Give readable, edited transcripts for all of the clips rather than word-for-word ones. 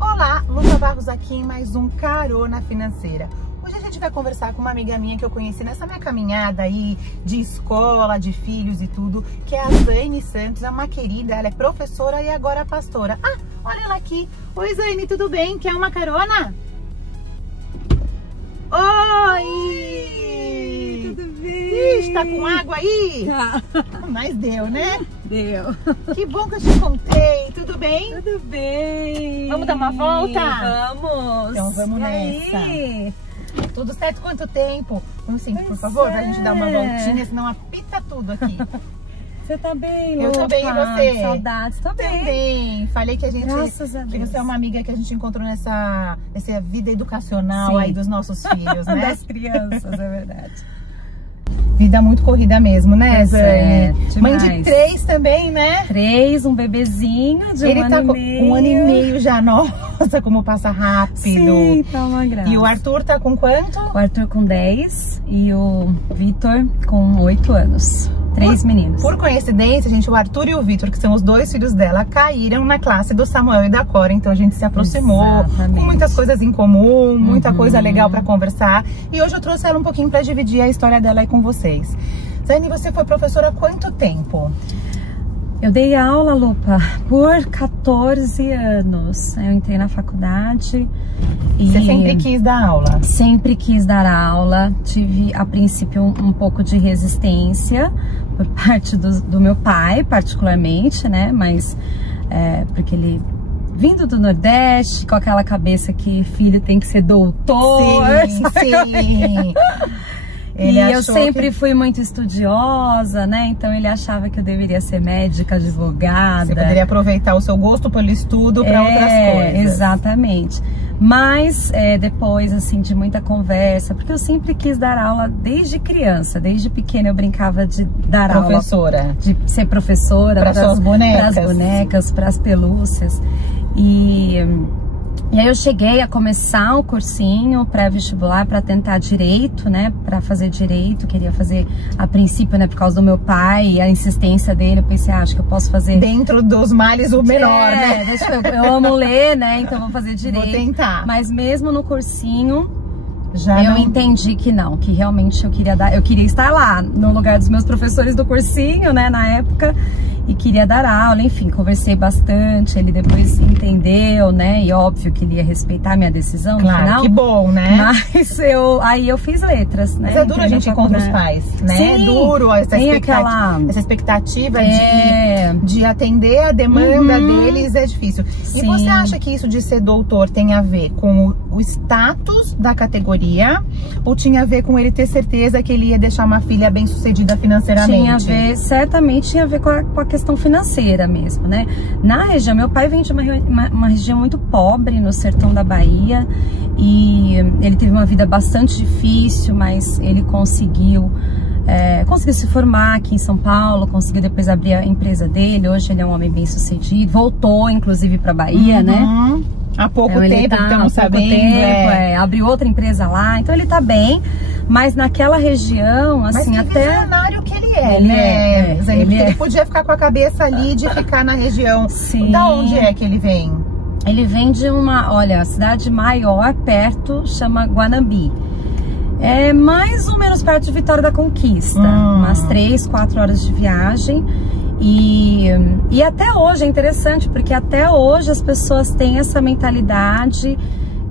Olá, Luca Barros aqui em mais um Carona Financeira. Hoje a gente vai conversar com uma amiga minha que eu conheci nessa minha caminhada aí de escola, de filhos e tudo, que é a Zaine Santos, é uma querida, ela é professora e agora pastora. Ah, olha ela aqui. Oi, Zaine, tudo bem? Quer uma carona? Oi! Tudo bem? Ixi, tá com água aí? Tá. Mas deu, né? Deu. Que bom que eu te encontrei. Tudo bem? Tudo bem. Vamos dar uma volta? Vamos. Então vamos e nessa. Aí? Tudo certo? Quanto tempo? Um cinto, por favor, pra gente dar uma voltinha, senão apita tudo aqui. Você tá bem, Luca? Eu tô bem, e você? Saudades, tô bem. Também. Falei que a gente... Graças a Deus. Que você é uma amiga que a gente encontrou nessa vida educacional. Sim. Aí dos nossos filhos, né? Das crianças, é verdade. Vida muito corrida mesmo, né, Zaine? Mãe demais. de 3 também, né? 3, um bebezinho de Ele um tá ano com e meio. 1 ano e meio já. Nossa, como passa rápido. Sim, tá uma graça. E o Arthur tá com quanto? O Arthur com 10 e o Vitor com 8 anos. 3 meninos. Por coincidência, gente, o Arthur e o Vitor, que são os 2 filhos dela, caíram na classe do Samuel e da Cora. Então a gente se aproximou. Exatamente. Com muitas coisas em comum, muita coisa legal pra conversar. E hoje eu trouxe ela um pouquinho pra dividir a história dela aí com vocês. Zaine, você foi professora há quanto tempo? Eu dei aula, Lupa, por 14 anos. Eu entrei na faculdade e... Você sempre quis dar aula? Sempre quis dar aula. Tive, a princípio, um pouco de resistência por parte do meu pai, particularmente, né? Mas, porque ele... Vindo do Nordeste, com aquela cabeça que filho tem que ser doutor. Sim, sim. E eu sempre fui muito estudiosa, né? Então ele achava que eu deveria ser médica, advogada. Você poderia aproveitar o seu gosto pelo estudo para outras coisas. Exatamente. Mas depois, assim, de muita conversa, porque eu sempre quis dar aula desde criança, desde pequena eu brincava de dar professora. Aula. De ser professora. Para suas bonecas. Para as bonecas, para as pelúcias. E aí eu cheguei a começar o cursinho pré-vestibular para tentar direito, né? Para fazer direito, queria fazer a princípio, né? Por causa do meu pai e a insistência dele, eu pensei, acho que eu posso fazer... Dentro dos males o menor, né? Eu amo ler, né? Então vou fazer direito. Vou tentar. Mas mesmo no cursinho, já eu entendi que não, que realmente eu queria estar lá, no lugar dos meus professores do cursinho, né? Na época... E queria dar aula, enfim, conversei bastante, ele depois entendeu, né, e óbvio que ele ia respeitar a minha decisão no final. Que bom, né? Mas aí eu fiz letras, né. Mas é duro a gente encontrar os pais, né? Sim, é duro essa expectativa de atender a demanda deles, é difícil. Sim. E você acha que isso de ser doutor tem a ver com o status da categoria ou tinha a ver com ele ter certeza que ele ia deixar uma filha bem-sucedida financeiramente? Tinha a ver, certamente tinha a ver com a questão financeira mesmo, né? Na região, meu pai vem de uma região muito pobre no sertão da Bahia e ele teve uma vida bastante difícil, mas ele conseguiu se formar aqui em São Paulo, conseguiu depois abrir a empresa dele. Hoje ele é um homem bem sucedido, voltou inclusive para Bahia, né? Há pouco tempo, estamos sabendo. Abriu outra empresa lá, então ele tá bem, mas naquela região, assim, mas que visionário que ele é, ele né? Ele podia ficar com a cabeça ali de ficar na região. Sim. Da onde é que ele vem? Ele vem de a cidade maior perto, chama Guanambi. É mais ou menos perto de Vitória da Conquista, umas 3, 4 horas de viagem. E até hoje é interessante, porque até hoje as pessoas têm essa mentalidade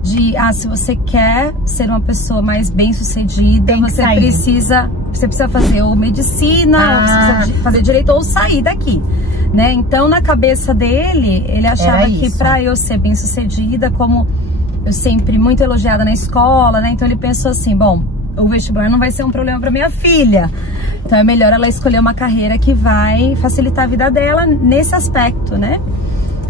de, se você quer ser uma pessoa mais bem-sucedida, você precisa fazer ou medicina, ou você precisa fazer direito, ou sair daqui, né? Então, na cabeça dele, ele achava que para eu ser bem-sucedida, como eu sempre muito elogiada na escola, né? Então ele pensou assim, bom, o vestibular não vai ser um problema para minha filha. Então é melhor ela escolher uma carreira que vai facilitar a vida dela nesse aspecto, né?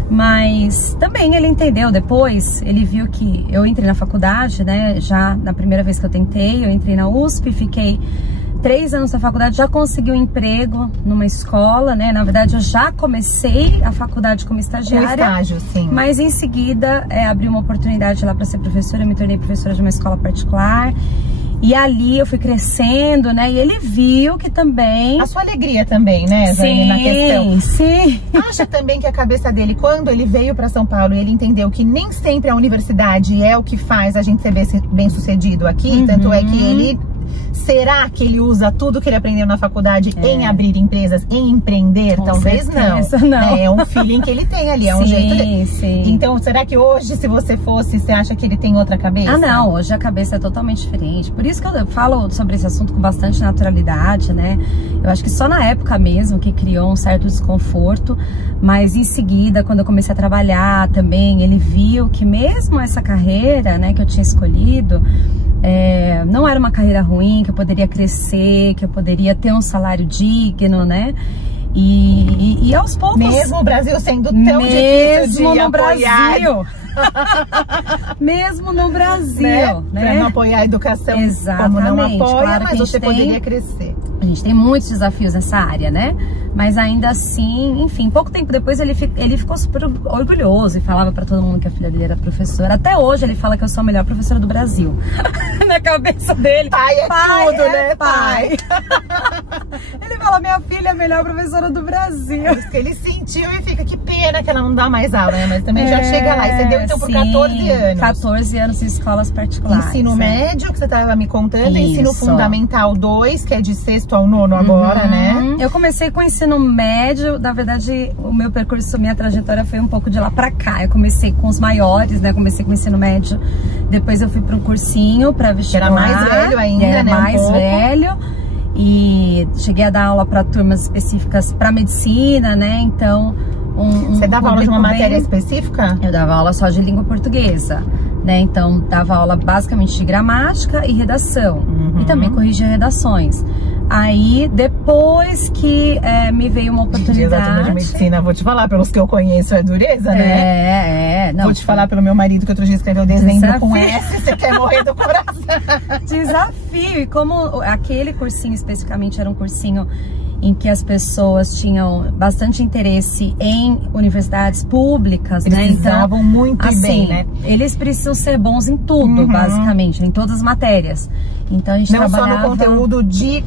Mas também ele entendeu depois, ele viu que eu entrei na faculdade, né? Já na primeira vez que eu tentei, eu entrei na USP, fiquei 3 anos na faculdade, já consegui um emprego numa escola, né? Na verdade, eu já comecei a faculdade como estagiária. Com estágio, sim. Mas em seguida, abri uma oportunidade lá para ser professora, eu me tornei professora de uma escola particular. E ali eu fui crescendo, né? E ele viu que também... A sua alegria também, né, Zane, na questão. Sim. Acha também que a cabeça dele, quando ele veio para São Paulo e ele entendeu que nem sempre a universidade é o que faz a gente ser bem sucedido aqui, tanto é que ele... Será que ele usa tudo que ele aprendeu na faculdade em abrir empresas, em empreender? Com Talvez não. É um feeling que ele tem ali, é um jeito dele. Sim. Então, será que hoje, se você fosse, você acha que ele tem outra cabeça? Ah, não, hoje a cabeça é totalmente diferente. Por isso que eu falo sobre esse assunto com bastante naturalidade, né? Eu acho que só na época mesmo que criou um certo desconforto, mas em seguida, quando eu comecei a trabalhar também, ele viu que mesmo essa carreira, né, que eu tinha escolhido, não era uma carreira ruim, que eu poderia crescer, que eu poderia ter um salário digno, né? E aos poucos... Mesmo o Brasil sendo tão difícil de apoiar. Mesmo no Brasil, né? Pra não apoiar a educação. Exatamente. Como não apoia, claro, mas você poderia crescer. A gente tem muitos desafios nessa área, né? Mas ainda assim, enfim, pouco tempo depois ele ficou super orgulhoso e falava pra todo mundo que a filha dele era professora. Até hoje ele fala que eu sou a melhor professora do Brasil. Na cabeça dele. Pai é tudo, né? Pai. Ele fala, minha filha é a melhor professora do Brasil. É isso que ele sentiu e fica, que pena que ela não dá mais aula, né? Mas também já chega lá. E você deu então por 14 anos. 14 anos em escolas particulares. Ensino médio, que você estava me contando, ensino fundamental 2, que é de 6º ao 9º agora, né? Eu comecei com o ensino médio, na verdade, o meu percurso, minha trajetória foi um pouco de lá pra cá. Eu comecei com os maiores, né? Comecei com o ensino médio, depois eu fui para um cursinho para vestibular. Que era mais velho ainda, né? Mais velho. E cheguei a dar aula para turmas específicas para medicina, né? Então, você dava aula de uma matéria específica? Eu dava aula só de língua portuguesa, né? Então, dava aula basicamente de gramática e redação. E também corrigia redações. Aí, depois que me veio uma oportunidade... de medicina, vou te falar, pelos que eu conheço, é dureza, né? Não, vou te falar pelo meu marido, que outro dia escreveu desenho com S, você quer morrer do coração. Desafio. E como aquele cursinho especificamente era um cursinho em que as pessoas tinham bastante interesse em universidades públicas, né? Então, muito assim, bem, né? Eles precisam ser bons em tudo, basicamente, em todas as matérias. Então a gente trabalhava... Não só no conteúdo de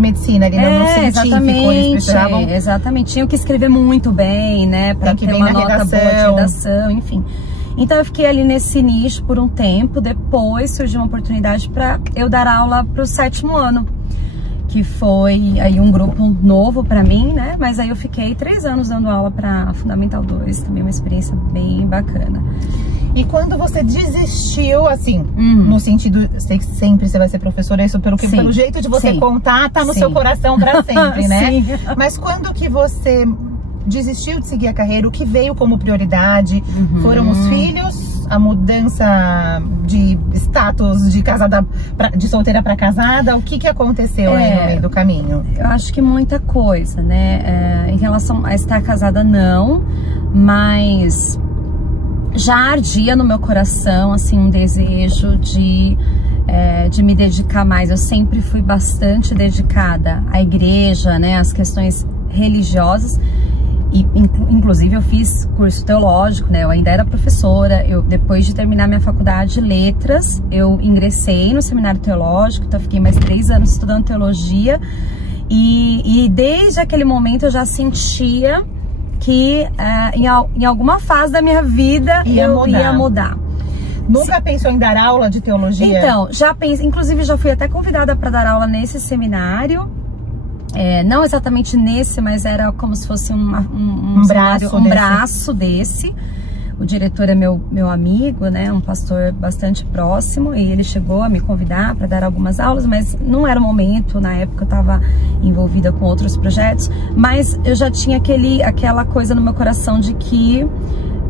medicina, ali, no científico, eles precisavam... Exatamente, tinham que escrever muito bem, né? Pra ter uma nota boa de redação, enfim. Então eu fiquei ali nesse nicho por um tempo, depois surgiu uma oportunidade para eu dar aula para o 7º ano. Que foi aí um grupo novo pra mim, né? Mas aí eu fiquei 3 anos dando aula pra Fundamental 2, também uma experiência bem bacana. E quando você desistiu, assim, no sentido, sei que sempre você vai ser professora, isso pelo jeito de você contar, tá no seu coração pra sempre, né? Mas quando que você desistiu de seguir a carreira, o que veio como prioridade? Foram os filhos? A mudança de status de casada de solteira para casada? O que aconteceu aí no meio do caminho? Eu acho que muita coisa, né? Em relação a estar casada, não, mas já ardia no meu coração, assim, um desejo de me dedicar mais. Eu sempre fui bastante dedicada à igreja, né? Às questões religiosas. E, inclusive, eu fiz curso teológico, né? Eu ainda era professora. Depois de terminar minha faculdade de letras, eu ingressei no seminário teológico. Então, eu fiquei mais 3 anos estudando teologia. E desde aquele momento, eu já sentia que em alguma fase da minha vida eu ia mudar. Nunca pensou em dar aula de teologia? Então, já pensei. Inclusive, já fui até convidada para dar aula nesse seminário. Não exatamente nesse, mas era como se fosse um braço desse. O diretor é meu amigo, né? Um pastor bastante próximo. E ele chegou a me convidar para dar algumas aulas, mas não era o momento. Na época eu estava envolvida com outros projetos. Mas eu já tinha aquela coisa no meu coração de que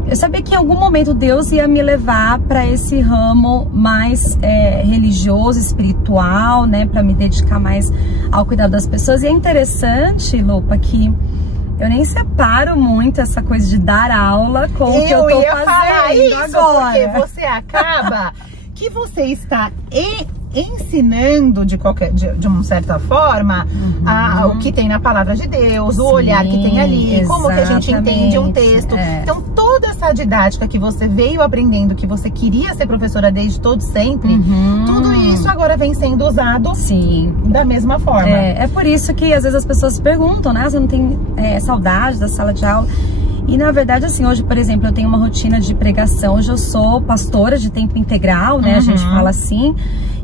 eu sabia que em algum momento Deus ia me levar para esse ramo mais religioso, espiritual, né? Para me dedicar mais ao cuidado das pessoas. E é interessante, Lupa, que eu nem separo muito essa coisa de dar aula com o que eu tô fazendo falar isso agora. Porque você acaba que você está ensinando de uma certa forma o que tem na palavra de Deus, o olhar que tem ali, como que a gente entende um texto. Então toda essa didática que você veio aprendendo, que você queria ser professora desde todo sempre, tudo isso agora vem sendo usado da mesma forma. É por isso que às vezes as pessoas perguntam, né? Você não tem saudade da sala de aula? E na verdade, assim, hoje, por exemplo, eu tenho uma rotina de pregação. Hoje eu sou pastora de tempo integral, né? A gente fala assim.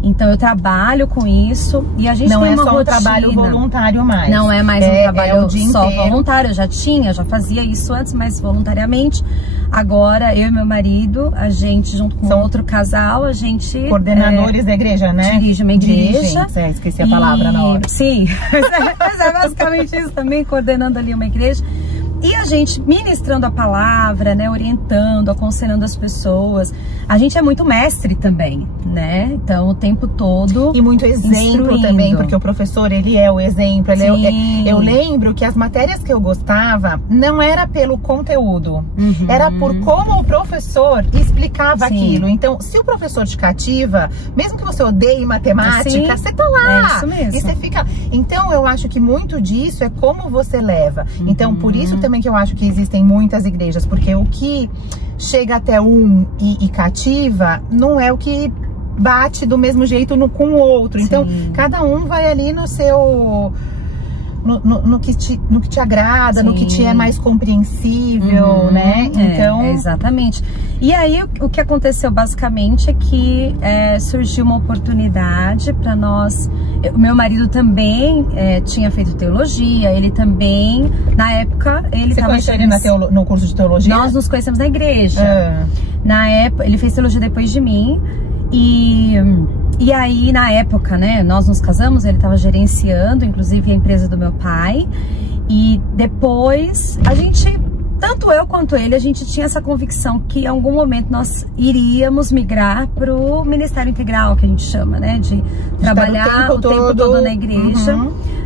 Então eu trabalho com isso. E a gente não tem é uma só rotina. Um trabalho voluntário mais. Não é mais um trabalho só inteiro. Voluntário. Eu já fazia isso antes, mas voluntariamente. Agora, eu e meu marido, a gente, junto com outro casal, a gente... Coordenadores da igreja, né? Dirige uma igreja. Esqueci a palavra na hora. Sim, mas é basicamente isso também, coordenando ali uma igreja. E a gente ministrando a palavra, né, orientando, aconselhando as pessoas. A gente é muito mestre também, né? Então, o tempo todo e muito exemplo também, porque o professor, ele é o exemplo. Eu lembro que as matérias que eu gostava não era pelo conteúdo, era por como o professor explicava aquilo. Então, se o professor te cativa, mesmo que você odeie matemática, você tá lá. É isso mesmo. E você fica... Então, eu acho que muito disso é como você leva. Então, por isso também que eu acho que existem muitas igrejas, porque o que chega até um e cativa não é o que bate do mesmo jeito com o outro. Então, cada um vai ali no seu... No que te agrada, no que te é mais compreensível, né? Então... exatamente. E aí, o que aconteceu basicamente é que surgiu uma oportunidade para nós. O meu marido também tinha feito teologia, ele também, na época, ele... Você conheceu ele no curso de teologia? Nós nos conhecemos na igreja. Na época, ele fez teologia depois de mim. E aí, na época, né, nós nos casamos, ele estava gerenciando, inclusive, a empresa do meu pai. E depois, a gente, tanto eu quanto ele, a gente tinha essa convicção que em algum momento nós iríamos migrar pro Ministério Integral, que a gente chama, né, de trabalhar o tempo todo na igreja.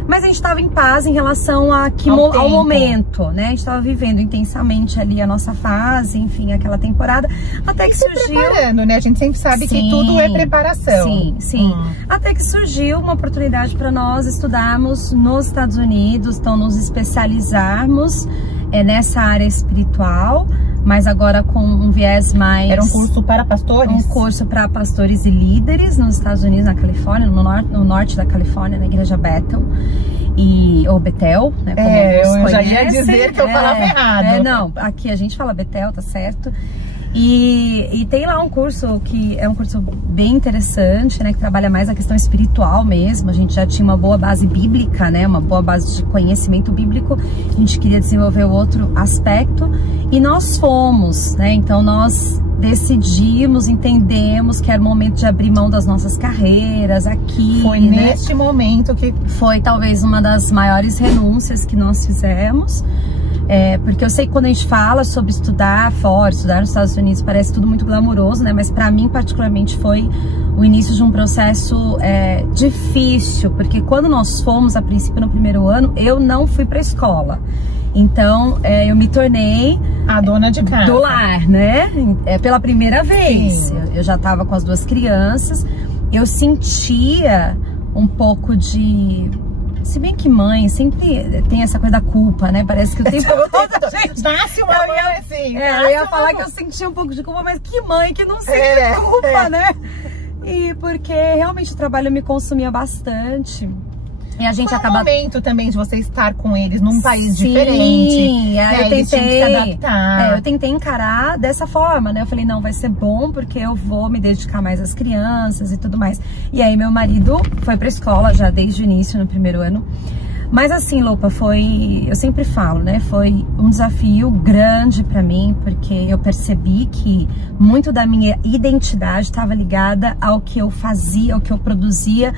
Mas a gente estava em paz em relação ao momento, né? A gente estava vivendo intensamente ali a nossa fase, enfim, aquela temporada, até que surgiu... preparando, né? A gente sempre sabe que tudo é preparação. Sim. Até que surgiu uma oportunidade para nós estudarmos nos Estados Unidos, então nos especializarmos nessa área espiritual, mas agora com um viés mais... Era um curso para pastores? Um curso para pastores e líderes nos Estados Unidos, na Califórnia, no norte da Califórnia, na igreja Bethel. Ou Betel, né? Como eu já ia dizer que eu falava errado. Não, aqui a gente fala Betel, tá certo? E tem lá um curso que é um curso bem interessante, né? Que trabalha mais a questão espiritual mesmo. A gente já tinha uma boa base bíblica, né? Uma boa base de conhecimento bíblico. A gente queria desenvolver o outro aspecto. E nós fomos, né? Então nós decidimos, entendemos que era o momento de abrir mão das nossas carreiras aqui. Foi neste momento que... Foi talvez uma das maiores renúncias que nós fizemos. Porque eu sei que quando a gente fala sobre estudar fora, estudar nos Estados Unidos, parece tudo muito glamouroso, né? Mas pra mim, particularmente, foi o início de um processo difícil. Porque quando nós fomos, a princípio, no primeiro ano, eu não fui pra escola. Então, eu me tornei... a dona de casa. Do lar, né? Pela primeira vez. Eu já tava com as duas crianças. Eu sentia um pouco de... Se bem que mãe sempre tem essa coisa da culpa, né? Parece que o tempo todo... Gente, nasce uma mãe assim. Eu ia falar que eu sentia um pouco de culpa, mas que mãe que não sente culpa, né? E porque realmente o trabalho me consumia bastante. E a gente acaba... Foi um momento também de você estar com eles num país diferente. Sim, eu tentei se adaptar. Eu tentei encarar dessa forma, né? Eu falei, não, vai ser bom porque eu vou me dedicar mais às crianças e tudo mais. E aí meu marido foi pra escola já desde o início, no primeiro ano. Mas assim, Lupa, eu sempre falo, né? Foi um desafio grande pra mim, porque eu percebi que muito da minha identidade estava ligada ao que eu fazia, ao que eu produzia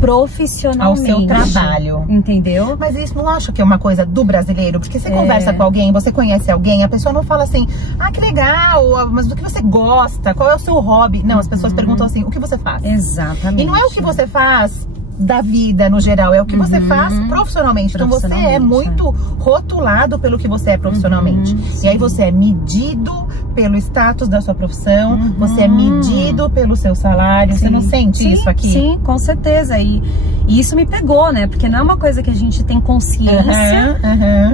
profissionalmente. Ao seu trabalho. Entendeu? Mas isso não acha que é uma coisa do brasileiro? Porque você conversa com alguém, você conhece alguém, a pessoa não fala assim, que legal, mas do que você gosta? Qual é o seu hobby? Não, as pessoas perguntam assim, o que você faz? Exatamente. E não é o que você faz da vida no geral, é o que você faz profissionalmente. Então você é muito rotulado pelo que você é profissionalmente. E aí você é medido pelo status da sua profissão, você é medido pelo seu salário. Você não sente isso aqui? Sim, com certeza. E isso me pegou, né? Porque não é uma coisa que a gente tem consciência,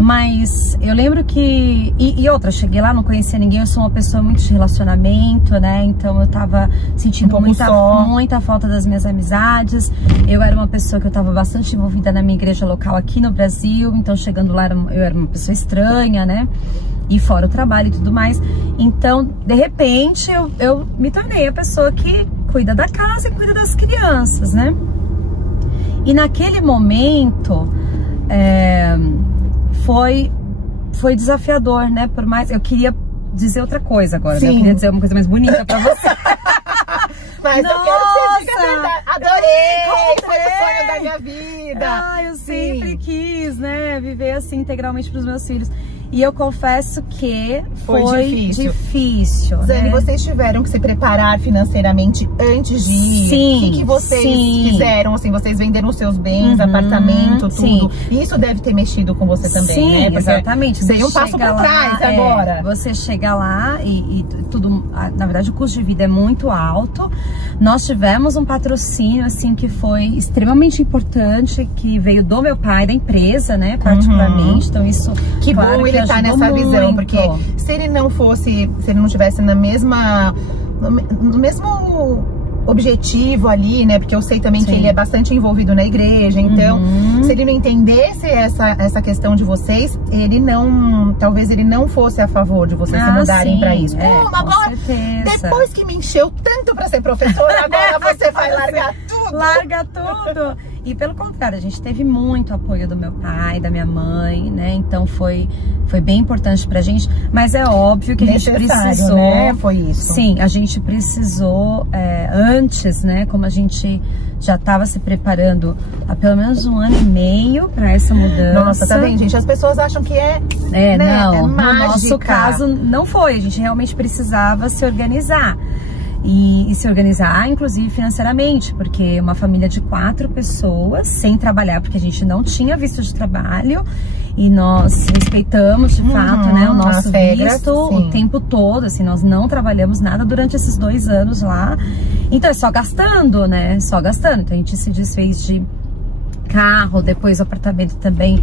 mas eu lembro que... E outra, cheguei lá, não conhecia ninguém, eu sou uma pessoa muito de relacionamento, né? Então eu tava sentindo muita falta das minhas amizades. Eu era uma pessoa que eu tava bastante envolvida na minha igreja local aqui no Brasil, então chegando lá eu era uma pessoa estranha, né? E fora o trabalho e tudo mais. Então, de repente, eu me tornei a pessoa que cuida da casa e cuida das crianças, né? E naquele momento, foi desafiador, né? Por mais... Eu queria dizer outra coisa agora, né? Eu queria dizer uma coisa mais bonita pra você. Mas eu quero que você diga a verdade. Adorei! Foi o sonho da minha vida. Ah, eu sempre quis, né? Viver assim integralmente pros meus filhos. E eu confesso que foi difícil. Zane, né? vocês tiveram que se preparar financeiramente antes de ir? Sim. O que vocês fizeram? Assim, vocês venderam seus bens, apartamento, tudo. Sim. Isso deve ter mexido com você também, né? Porque exatamente. Tem um passo pra trás agora. Você chega lá e tudo... Na verdade, o custo de vida é muito alto. Nós tivemos um patrocínio, assim, que foi extremamente importante, que veio do meu pai, da empresa, né? Particularmente. Então, isso... Que bom ele tá nessa visão, porque se ele não tivesse no mesmo objetivo ali, né? Porque eu sei também que ele é bastante envolvido na igreja, então se ele não entendesse essa questão de vocês, talvez ele não fosse a favor de vocês se mudarem pra isso. Agora, depois que me encheu tanto pra ser professora, agora você vai largar tudo. Larga tudo. E pelo contrário, a gente teve muito apoio do meu pai, da minha mãe, né? Então foi bem importante pra gente. Mas é óbvio que a gente precisou... né? Foi isso. Sim, a gente precisou antes, né? Como a gente já estava se preparando há pelo menos 1 ano e meio pra essa mudança. Nossa, tá vendo, gente? As pessoas acham que né? Não, mágica. No nosso caso não foi. A gente realmente precisava se organizar. E se organizar, inclusive financeiramente, porque uma família de 4 pessoas, sem trabalhar, porque a gente não tinha visto de trabalho, e nós respeitamos, de fato, né, o nosso visto o tempo todo, assim, nós não trabalhamos nada durante esses 2 anos lá, então é só gastando, né, só gastando, então a gente se desfez de carro, depois o apartamento também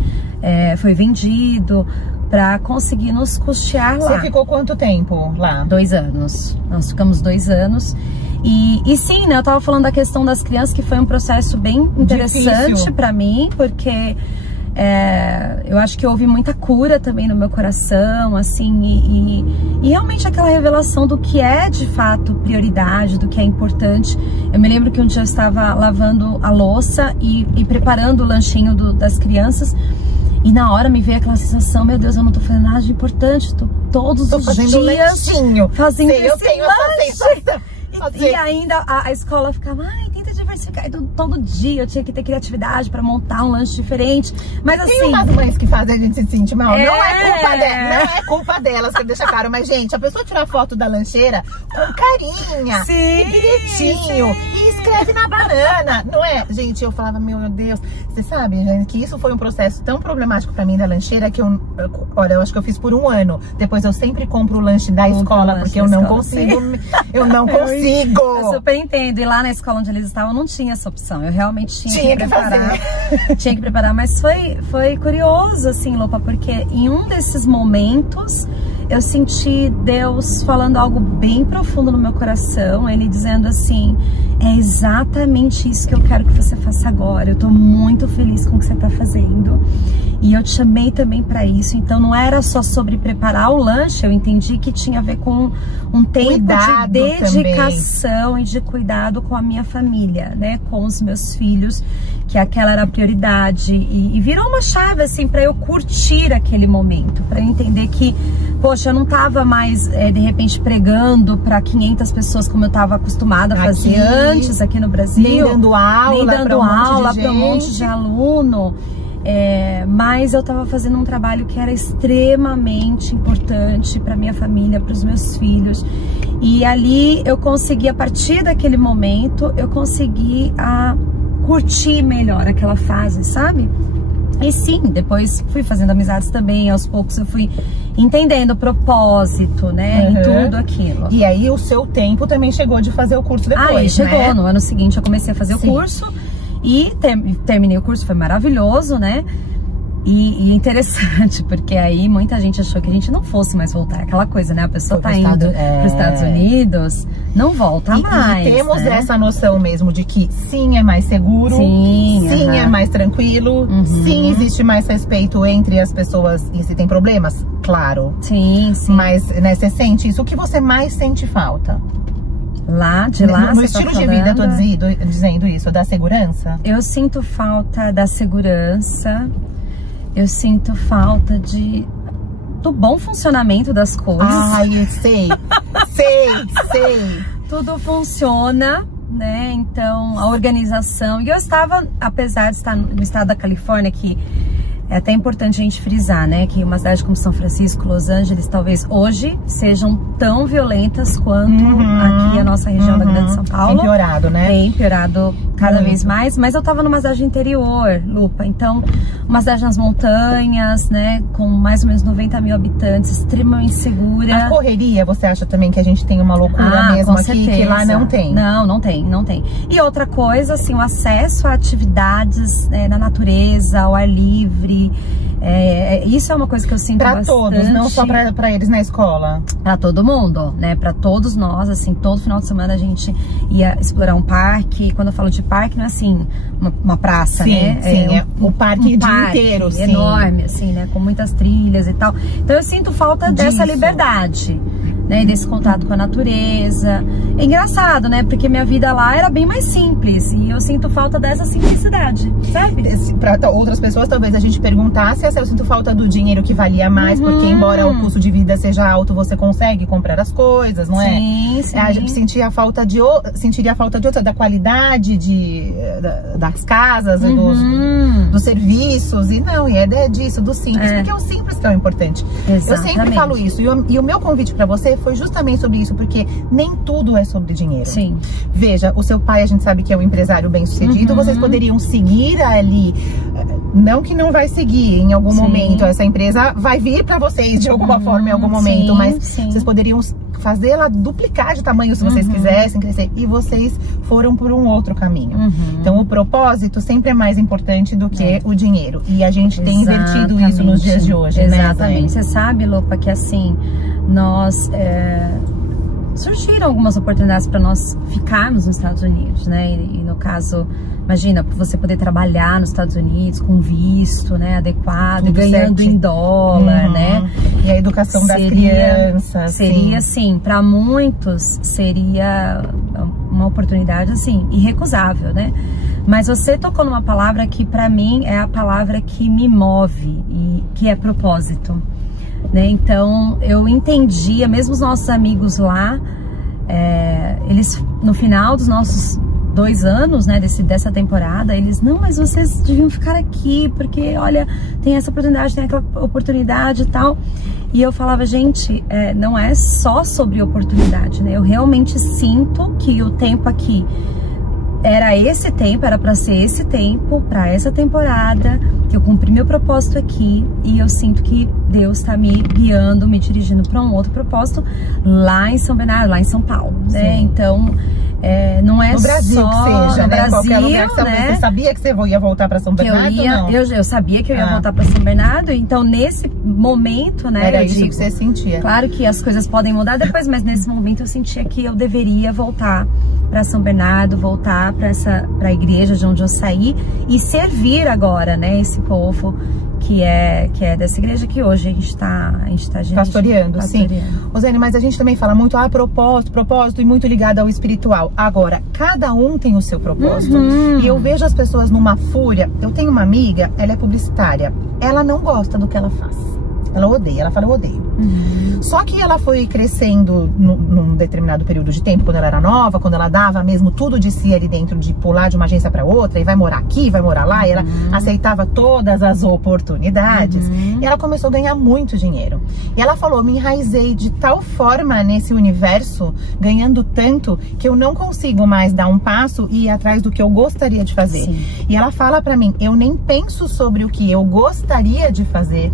foi vendido, pra conseguir nos custear lá. Você ficou quanto tempo lá? 2 anos. Nós ficamos 2 anos. E sim, né? Eu tava falando da questão das crianças, que foi um processo bem interessante pra mim, porque eu acho que houve muita cura também no meu coração, assim, e realmente aquela revelação do que é de fato prioridade, do que é importante. Eu me lembro que um dia eu estava lavando a louça e preparando o lanchinho das crianças. E na hora me veio aquela sensação, meu Deus, eu não tô fazendo nada de importante, tô todos os dias fazendo esse lanche. E ainda a escola ficava, tenta diversificar. Todo dia eu tinha que ter criatividade pra montar um lanche diferente. Mas assim... Tem umas mães que fazem a gente se sentir mal. Não é culpa delas, quero deixar claro. Mas, gente, a pessoa tira foto da lancheira com carinha, e bilhetinho, e escreve na banana, não é? Gente, eu falava, meu Deus, você sabe, gente, que isso foi um processo tão problemático pra mim da lancheira, que olha, eu acho que eu fiz por 1 ano. Depois eu sempre compro o lanche da escola, porque eu não consigo. Eu não consigo. Eu super entendo. E lá na escola onde eles estavam não tinha essa opção. Eu realmente tinha que preparar. Tinha que preparar, mas foi curioso, assim, Lopa, porque em um desses momentos eu senti Deus falando algo bem profundo no meu coração, ele dizendo assim, é exatamente isso que eu quero que você faça agora, eu tô muito feliz com o que você tá fazendo, e eu te chamei também pra isso. Então não era só sobre preparar o lanche, eu entendi que tinha a ver com um tempo de dedicação também, e de cuidado com a minha família, né, com os meus filhos, que aquela era a prioridade, e virou uma chave assim pra eu curtir aquele momento, pra eu entender que, poxa, eu não tava mais de repente pregando pra 500 pessoas como eu tava acostumada a fazer antes aqui no Brasil, nem dando aula pra um monte de aluno. Mas eu estava fazendo um trabalho que era extremamente importante para minha família, para os meus filhos, e ali eu consegui, a partir daquele momento, eu consegui curtir melhor aquela fase, sabe? E sim, depois fui fazendo amizades também, aos poucos eu fui entendendo o propósito, né, em tudo aquilo. E aí o seu tempo também chegou de fazer o curso depois, aí chegou, né? No ano seguinte eu comecei a fazer o curso e terminei o curso, foi maravilhoso, né? E interessante, porque aí muita gente achou que a gente não fosse mais voltar. Aquela coisa, né? A pessoa tá indo para os Estados Unidos, não volta mais. E temos né? essa noção mesmo de que sim, é mais seguro, sim, é mais tranquilo, sim, existe mais respeito entre as pessoas. E se tem problemas, claro. Sim. Mas, né, você sente isso? O que você mais sente falta? No estilo de vida, eu tô dizendo isso, da segurança? Eu sinto falta da segurança. Eu sinto falta do bom funcionamento das coisas. Ai, sei. Tudo funciona, né? Então, a organização. E eu estava, apesar de estar no estado da Califórnia, que é até importante a gente frisar, né? Que uma cidade como São Francisco, Los Angeles, talvez hoje sejam tão violentas quanto aqui a nossa região da Grande São Paulo. Tem piorado, né? Tem piorado cada vez mais. Mas eu tava numa cidade interior, Lupa. Então, uma cidade nas montanhas, né? Com mais ou menos 90 mil habitantes, extremamente segura. A correria, você acha também que a gente tem uma loucura mesmo aqui, que lá não tem? Não tem. E outra coisa, assim, o acesso a atividades na natureza, ao ar livre. Isso é uma coisa que eu sinto bastante. Pra todos, não só pra eles na escola. Pra todo mundo, né? Pra todos nós, assim, todo final de semana a gente ia explorar um parque. Quando eu falo de parque, não é assim, uma praça, né? Sim, o parque o dia inteiro, sim. Enorme, assim, né? Com muitas trilhas e tal. Então eu sinto falta dessa liberdade, né? Desse contato com a natureza. É engraçado, né? Porque minha vida lá era bem mais simples. E eu sinto falta dessa simplicidade, sabe? Pra outras pessoas, talvez a gente perguntasse, eu sinto falta do dinheiro que valia mais, porque embora o custo de vida seja alto, você consegue comprar as coisas, não é? Sim. A gente sentiria falta de outra, da qualidade das casas, dos serviços, e é disso, do simples, porque é o simples que é o importante. Exatamente. Eu sempre falo isso, e o meu convite pra você foi justamente sobre isso, porque nem tudo é sobre dinheiro. Sim. Veja, o seu pai, a gente sabe que é um empresário bem-sucedido, vocês poderiam seguir ali, não que não vai seguir em algum momento, essa empresa vai vir pra vocês de alguma forma em algum momento, mas vocês poderiam fazê-la duplicar de tamanho se vocês quisessem crescer, e vocês foram por um outro caminho. Então o propósito sempre é mais importante do que o dinheiro, e a gente tem invertido isso nos dias de hoje. Exatamente. Né? Você sabe, Lupa, que assim, nós surgiram algumas oportunidades para nós ficarmos nos Estados Unidos, né? E no caso, imagina, você poder trabalhar nos Estados Unidos com visto, né, adequado, ganhando em dólar, né? E a educação das crianças. Seria assim, para muitos seria uma oportunidade assim irrecusável, né? Mas você tocou numa palavra que para mim é a palavra que me move, e que é propósito. Né? Então eu entendia, mesmo os nossos amigos lá, eles no final dos nossos 2 anos, né, dessa temporada, eles, não, mas vocês deviam ficar aqui, porque olha, tem essa oportunidade, tem aquela oportunidade e tal. E eu falava, gente, não é só sobre oportunidade, né? Eu realmente sinto que o tempo aqui era esse tempo, era para ser esse tempo, para essa temporada, que eu cumpri meu propósito aqui, e eu sinto que Deus está me guiando, me dirigindo para um outro propósito lá em São Bernardo, lá em São Paulo, né? Então, não é no Brasil só que seja, no né? Brasil, qualquer lugar que né? Você sabia que você ia voltar para São Bernardo ou não? Eu sabia que eu ia voltar para São Bernardo, então nesse momento, né? Era isso que você sentia. Claro que as coisas podem mudar depois, mas nesse momento eu sentia que eu deveria voltar para São Bernardo, voltar para a igreja de onde eu saí e servir agora, né, esse povo que é dessa igreja que hoje a gente tá pastoreando, sim. Rosane, mas a gente também fala muito propósito e muito ligado ao espiritual. Agora, cada um tem o seu propósito. E eu vejo as pessoas numa fúria. Eu tenho uma amiga, ela é publicitária. Ela não gosta do que ela faz. Ela odeia, ela fala, eu odeio. Só que ela foi crescendo num determinado período de tempo, quando ela era nova, quando ela dava mesmo tudo de si ali dentro, de pular de uma agência para outra, e vai morar aqui, vai morar lá, e ela aceitava todas as oportunidades. E ela começou a ganhar muito dinheiro. E ela falou, me enraizei de tal forma nesse universo, ganhando tanto, que eu não consigo mais dar um passo e ir atrás do que eu gostaria de fazer. Sim. E ela fala pra mim, eu nem penso sobre o que eu gostaria de fazer,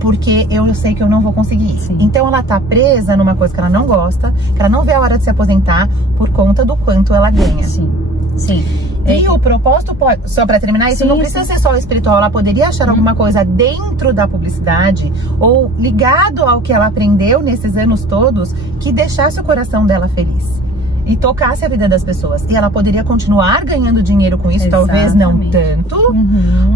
porque eu sei que eu não vou conseguir. Sim. Então ela tá presa numa coisa que ela não gosta, que ela não vê a hora de se aposentar por conta do quanto ela ganha. Sim, sim. E o propósito pode, só pra terminar, isso não precisa ser só espiritual, ela poderia achar alguma coisa dentro da publicidade ou ligado ao que ela aprendeu nesses anos todos que deixasse o coração dela feliz e tocasse a vida das pessoas. E ela poderia continuar ganhando dinheiro com isso, talvez não tanto,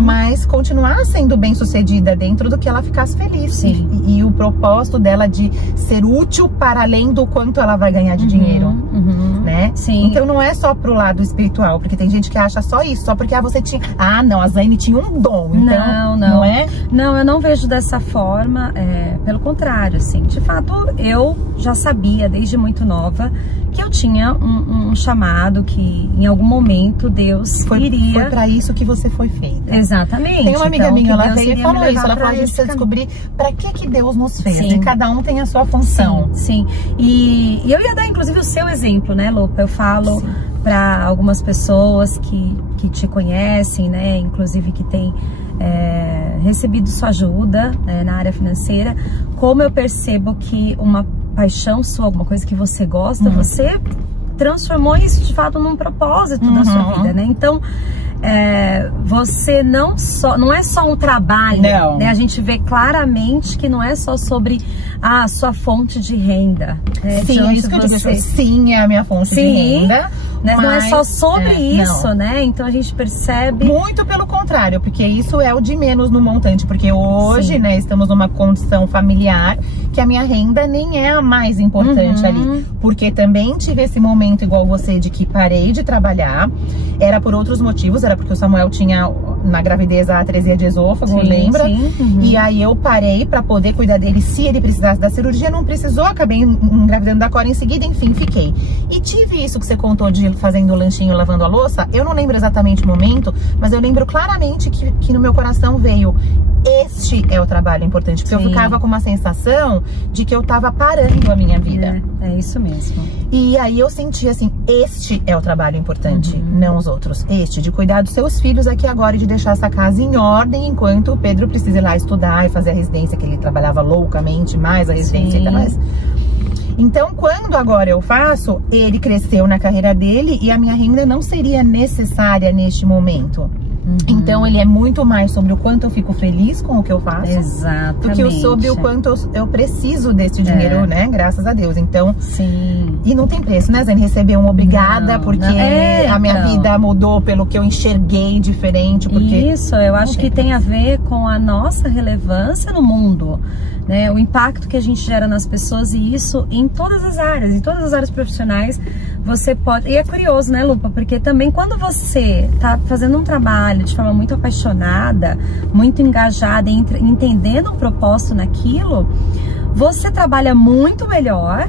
mas continuar sendo bem sucedida dentro do que ela ficasse feliz. E o propósito dela de ser útil para além do quanto ela vai ganhar de dinheiro, né? Sim. Então não é só pro lado espiritual, porque tem gente que acha só isso, só porque você tinha... Ah, não, a Zaine tinha um dom, então não é? Não, eu não vejo dessa forma, pelo contrário, assim. De fato, eu já sabia desde muito nova que eu tinha um chamado, que em algum momento Deus iria... Foi pra isso que você foi feita. Exatamente. Tem uma amiga minha, ela veio e falou isso, ela falou, a gente precisa descobrir pra que Deus nos fez, e cada um tem a sua função. Sim. E eu ia dar, inclusive, o seu exemplo, né, Lupa? Eu falo pra algumas pessoas que te conhecem, né, inclusive que tem recebido sua ajuda na área financeira, como eu percebo que uma paixão sua, alguma coisa que você gosta, você transformou isso de fato num propósito da sua vida, né? Então, você não é só um trabalho, né? A gente vê claramente que não é só sobre a sua fonte de renda. Sim, é isso que eu digo. Sim, é a minha fonte de renda. Mas não é só sobre isso, né? Então a gente percebe... Muito pelo contrário, porque isso é o de menos no montante. Porque hoje, né, estamos numa condição familiar que a minha renda nem é a mais importante ali. Porque também tive esse momento igual você, de que parei de trabalhar. Era por outros motivos, era porque o Samuel tinha na gravidez a atresia de esôfago, lembra? E aí eu parei pra poder cuidar dele se ele precisasse da cirurgia. Não precisou, acabei engravidando da Cora em seguida, enfim, fiquei. E tive isso que você contou de fazendo o lanchinho, lavando a louça. Eu não lembro exatamente o momento, mas eu lembro claramente que no meu coração veio: este é o trabalho importante, porque eu ficava com uma sensação de que eu tava parando a minha vida. É isso mesmo. E aí eu senti assim, este é o trabalho importante, não os outros. Este, de cuidar dos seus filhos aqui agora e de deixar essa casa em ordem enquanto o Pedro precisa ir lá estudar e fazer a residência, que ele trabalhava loucamente, mais a residência e mais. Então, quando agora eu faço, ele cresceu na carreira dele e a minha renda não seria necessária neste momento. Então ele é muito mais sobre o quanto eu fico feliz com o que eu faço, do que sobre o quanto eu preciso desse dinheiro, né? Graças a Deus. Então, e não tem preço, né, Zaine? Receber um obrigada porque a minha vida mudou pelo que eu enxerguei diferente. Porque isso, eu acho que tem a ver com a nossa relevância no mundo, né? O impacto que a gente gera nas pessoas, e isso em todas as áreas profissionais. Você pode... E é curioso, né, Lupa? Porque também quando você tá fazendo um trabalho de forma muito apaixonada, muito engajada, entendendo o propósito naquilo, você trabalha muito melhor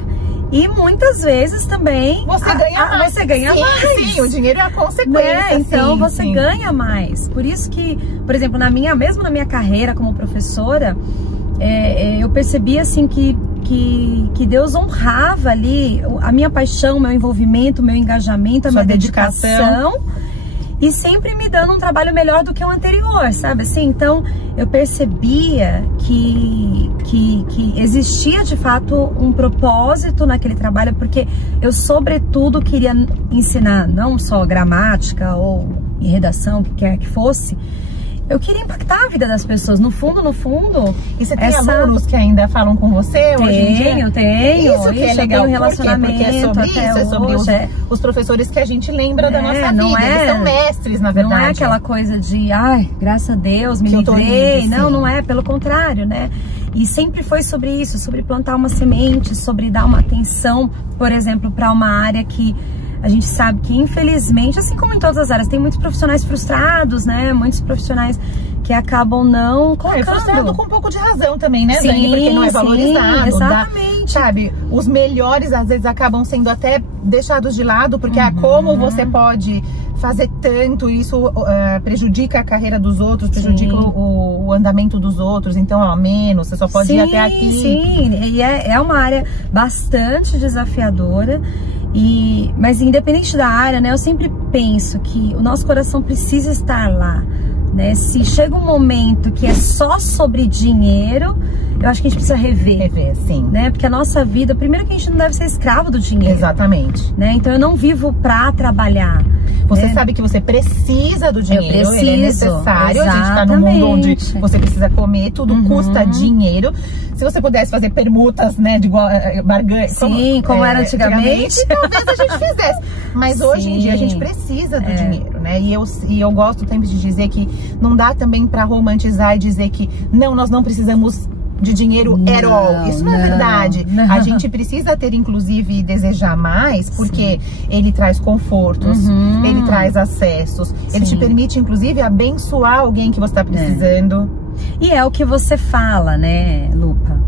e muitas vezes também você ganha mais. Você ganha mais. Sim, o dinheiro é a consequência. Então você ganha mais. Por isso que, por exemplo, mesmo na minha carreira como professora, eu percebi assim que Deus honrava ali a minha paixão, meu envolvimento, meu engajamento, a minha dedicação, e sempre me dando um trabalho melhor do que o anterior, sabe assim? Então eu percebia que existia de fato um propósito naquele trabalho, porque eu sobretudo queria ensinar não só gramática ou redação, o que quer que fosse. Eu queria impactar a vida das pessoas, no fundo. E você tem alunos que ainda falam com você hoje em dia? Tenho. Isso que é legal, porque é sobre isso, é sobre os professores que a gente lembra da nossa vida. Eles são mestres, na verdade. Não é aquela coisa de, ai, graças a Deus, me livrei. Não é, pelo contrário, né? E sempre foi sobre isso, sobre plantar uma semente, sobre dar uma atenção, por exemplo, para uma área que a gente sabe que, infelizmente, assim como em todas as áreas, tem muitos profissionais frustrados, né? Muitos profissionais que acabam não colocando. Frustrado com um pouco de razão também, né, sim, Zane? Porque não é valorizado. Exatamente. Sabe, os melhores às vezes acabam sendo até deixados de lado, porque como você pode fazer tanto, isso prejudica a carreira dos outros, prejudica o andamento dos outros, então menos, você só pode ir até aqui. Sim, e é uma área bastante desafiadora, mas independente da área, né, eu sempre penso que o nosso coração precisa estar lá, né? Se chega um momento que é só sobre dinheiro, eu acho que a gente precisa rever, sim, né? Porque a nossa vida, primeiro que a gente não deve ser escravo do dinheiro. Exatamente. Né? Então eu não vivo pra trabalhar. Você sabe que você precisa do dinheiro, ele é necessário. Exatamente. A gente tá num mundo onde você precisa comer, tudo custa dinheiro. Se você pudesse fazer permutas, né, de barganha, como era antigamente, talvez a gente fizesse. Mas hoje em dia a gente precisa do dinheiro, né? E eu gosto sempre de dizer que não dá também pra romantizar e dizer que nós não precisamos de dinheiro at all. Isso não é verdade. A gente precisa ter, inclusive, desejar mais, porque ele traz confortos, ele traz acessos, ele te permite, inclusive, abençoar alguém que você está precisando. E é o que você fala, né, Lupa?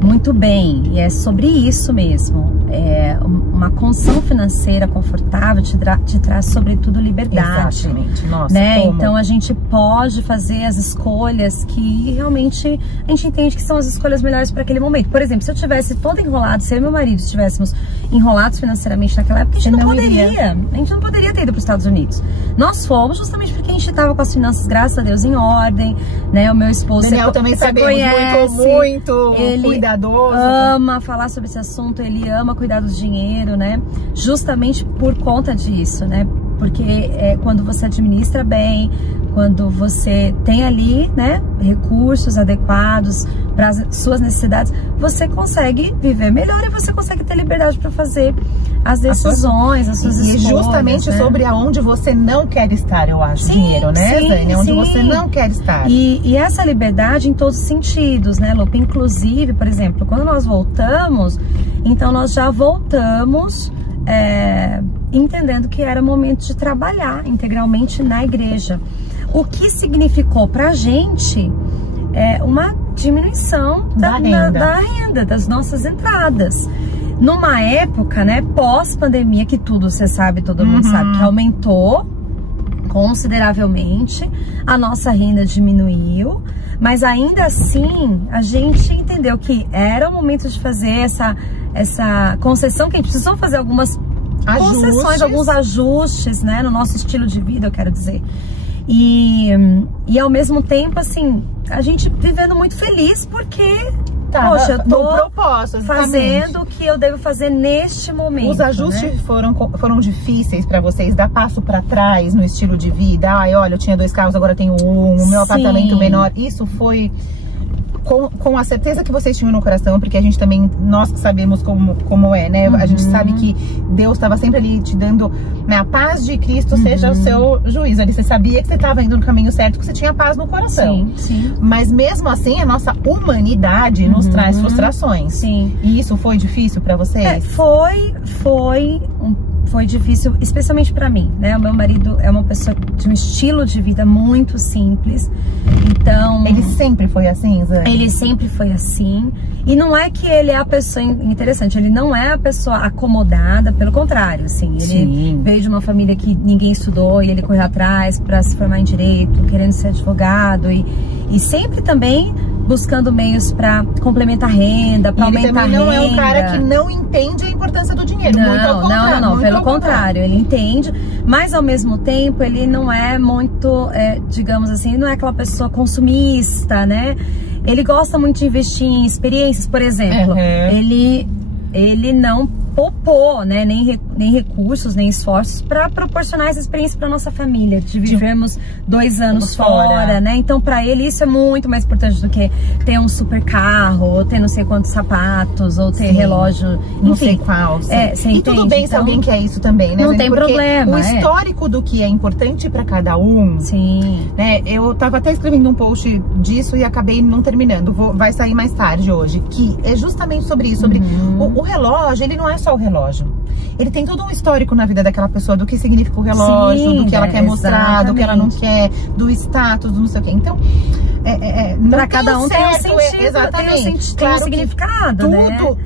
Muito bem, e é sobre isso mesmo. Uma condição financeira confortável te traz, sobretudo, liberdade. Exatamente. Nossa, né? Então a gente pode fazer as escolhas que realmente a gente entende que são as escolhas melhores para aquele momento. Por exemplo, se eu tivesse todo enrolado, se eu e meu marido estivéssemos enrolados financeiramente naquela época, a gente não poderia ter ido para os Estados Unidos. Nós fomos justamente porque a gente estava com as finanças, graças a Deus, em ordem, né? O meu esposo, Daniel também sabemos, muito cuidadoso. Ama falar sobre esse assunto, ele ama cuidar do dinheiro, né? Justamente por conta disso, né? Porque quando você administra bem, quando você tem ali, né, recursos adequados para as suas necessidades, você consegue viver melhor e você consegue ter liberdade para fazer as decisões, as suas escolhas. E justamente sobre aonde você não quer estar, eu acho, dinheiro, né, Zane? Onde você não quer estar. E essa liberdade em todos os sentidos, né, Lupa? Inclusive, por exemplo, quando nós voltamos, então nós já voltamos entendendo que era momento de trabalhar integralmente na igreja. O que significou pra gente uma diminuição da renda, das nossas entradas. Numa época, né, pós-pandemia, que tudo, você sabe, todo mundo sabe, que aumentou consideravelmente, a nossa renda diminuiu, mas ainda assim, a gente entendeu que era o momento de fazer essa concessão, que a gente precisou fazer algumas concessões, alguns ajustes, né, no nosso estilo de vida, eu quero dizer. E ao mesmo tempo, assim, a gente vivendo muito feliz porque, poxa, eu tô fazendo o que eu devo fazer neste momento. Os ajustes, né, foram difíceis pra vocês, dar passo pra trás no estilo de vida? Ai, olha, eu tinha 2 carros, agora tenho 1, o meu apartamento menor. Isso foi com a certeza que vocês tinham no coração, porque a gente também, nós que sabemos como é, né? A gente sabe que Deus estava sempre ali te dando, né, a paz de Cristo seja o seu juízo. Você sabia que você estava indo no caminho certo, que você tinha paz no coração. Sim. Mas mesmo assim, a nossa humanidade nos traz frustrações. Sim. E isso foi difícil para vocês? Foi difícil, especialmente pra mim, né? O meu marido é uma pessoa de um estilo de vida muito simples, então... Ele sempre foi assim, Zane? Ele sempre foi assim, e não é que ele é a pessoa, interessante, ele não é a pessoa acomodada, pelo contrário, assim, ele veio de uma família que ninguém estudou e ele correu atrás pra se formar em direito, querendo ser advogado, e sempre também buscando meios para complementar a renda, para aumentar a renda. Ele também não é um cara que não entende a importância do dinheiro. Não, pelo contrário, ele entende, mas ao mesmo tempo ele não é muito, digamos assim, não é aquela pessoa consumista, né? Ele gosta muito de investir em experiências, por exemplo. Ele não poupou, né, nem recursos, nem esforços para proporcionar essa experiência para nossa família, de vivermos 2 anos fora, né? Então, para ele isso é muito mais importante do que ter um super carro, ou ter não sei quantos sapatos, ou ter relógio, não sei qual. E tudo bem se alguém quer isso também, né? Não tem problema. O histórico do que é importante para cada um. Né? Eu tava até escrevendo um post disso e acabei não terminando. Vai sair mais tarde hoje, que é justamente sobre isso, sobre o relógio. Ele não é só o relógio. ele tem todo um histórico na vida daquela pessoa, do que significa o relógio, do que ela quer mostrar, do que ela não quer, do status, do não sei o quê. Então, para cada um tem um sentido, exatamente. Tem um significado,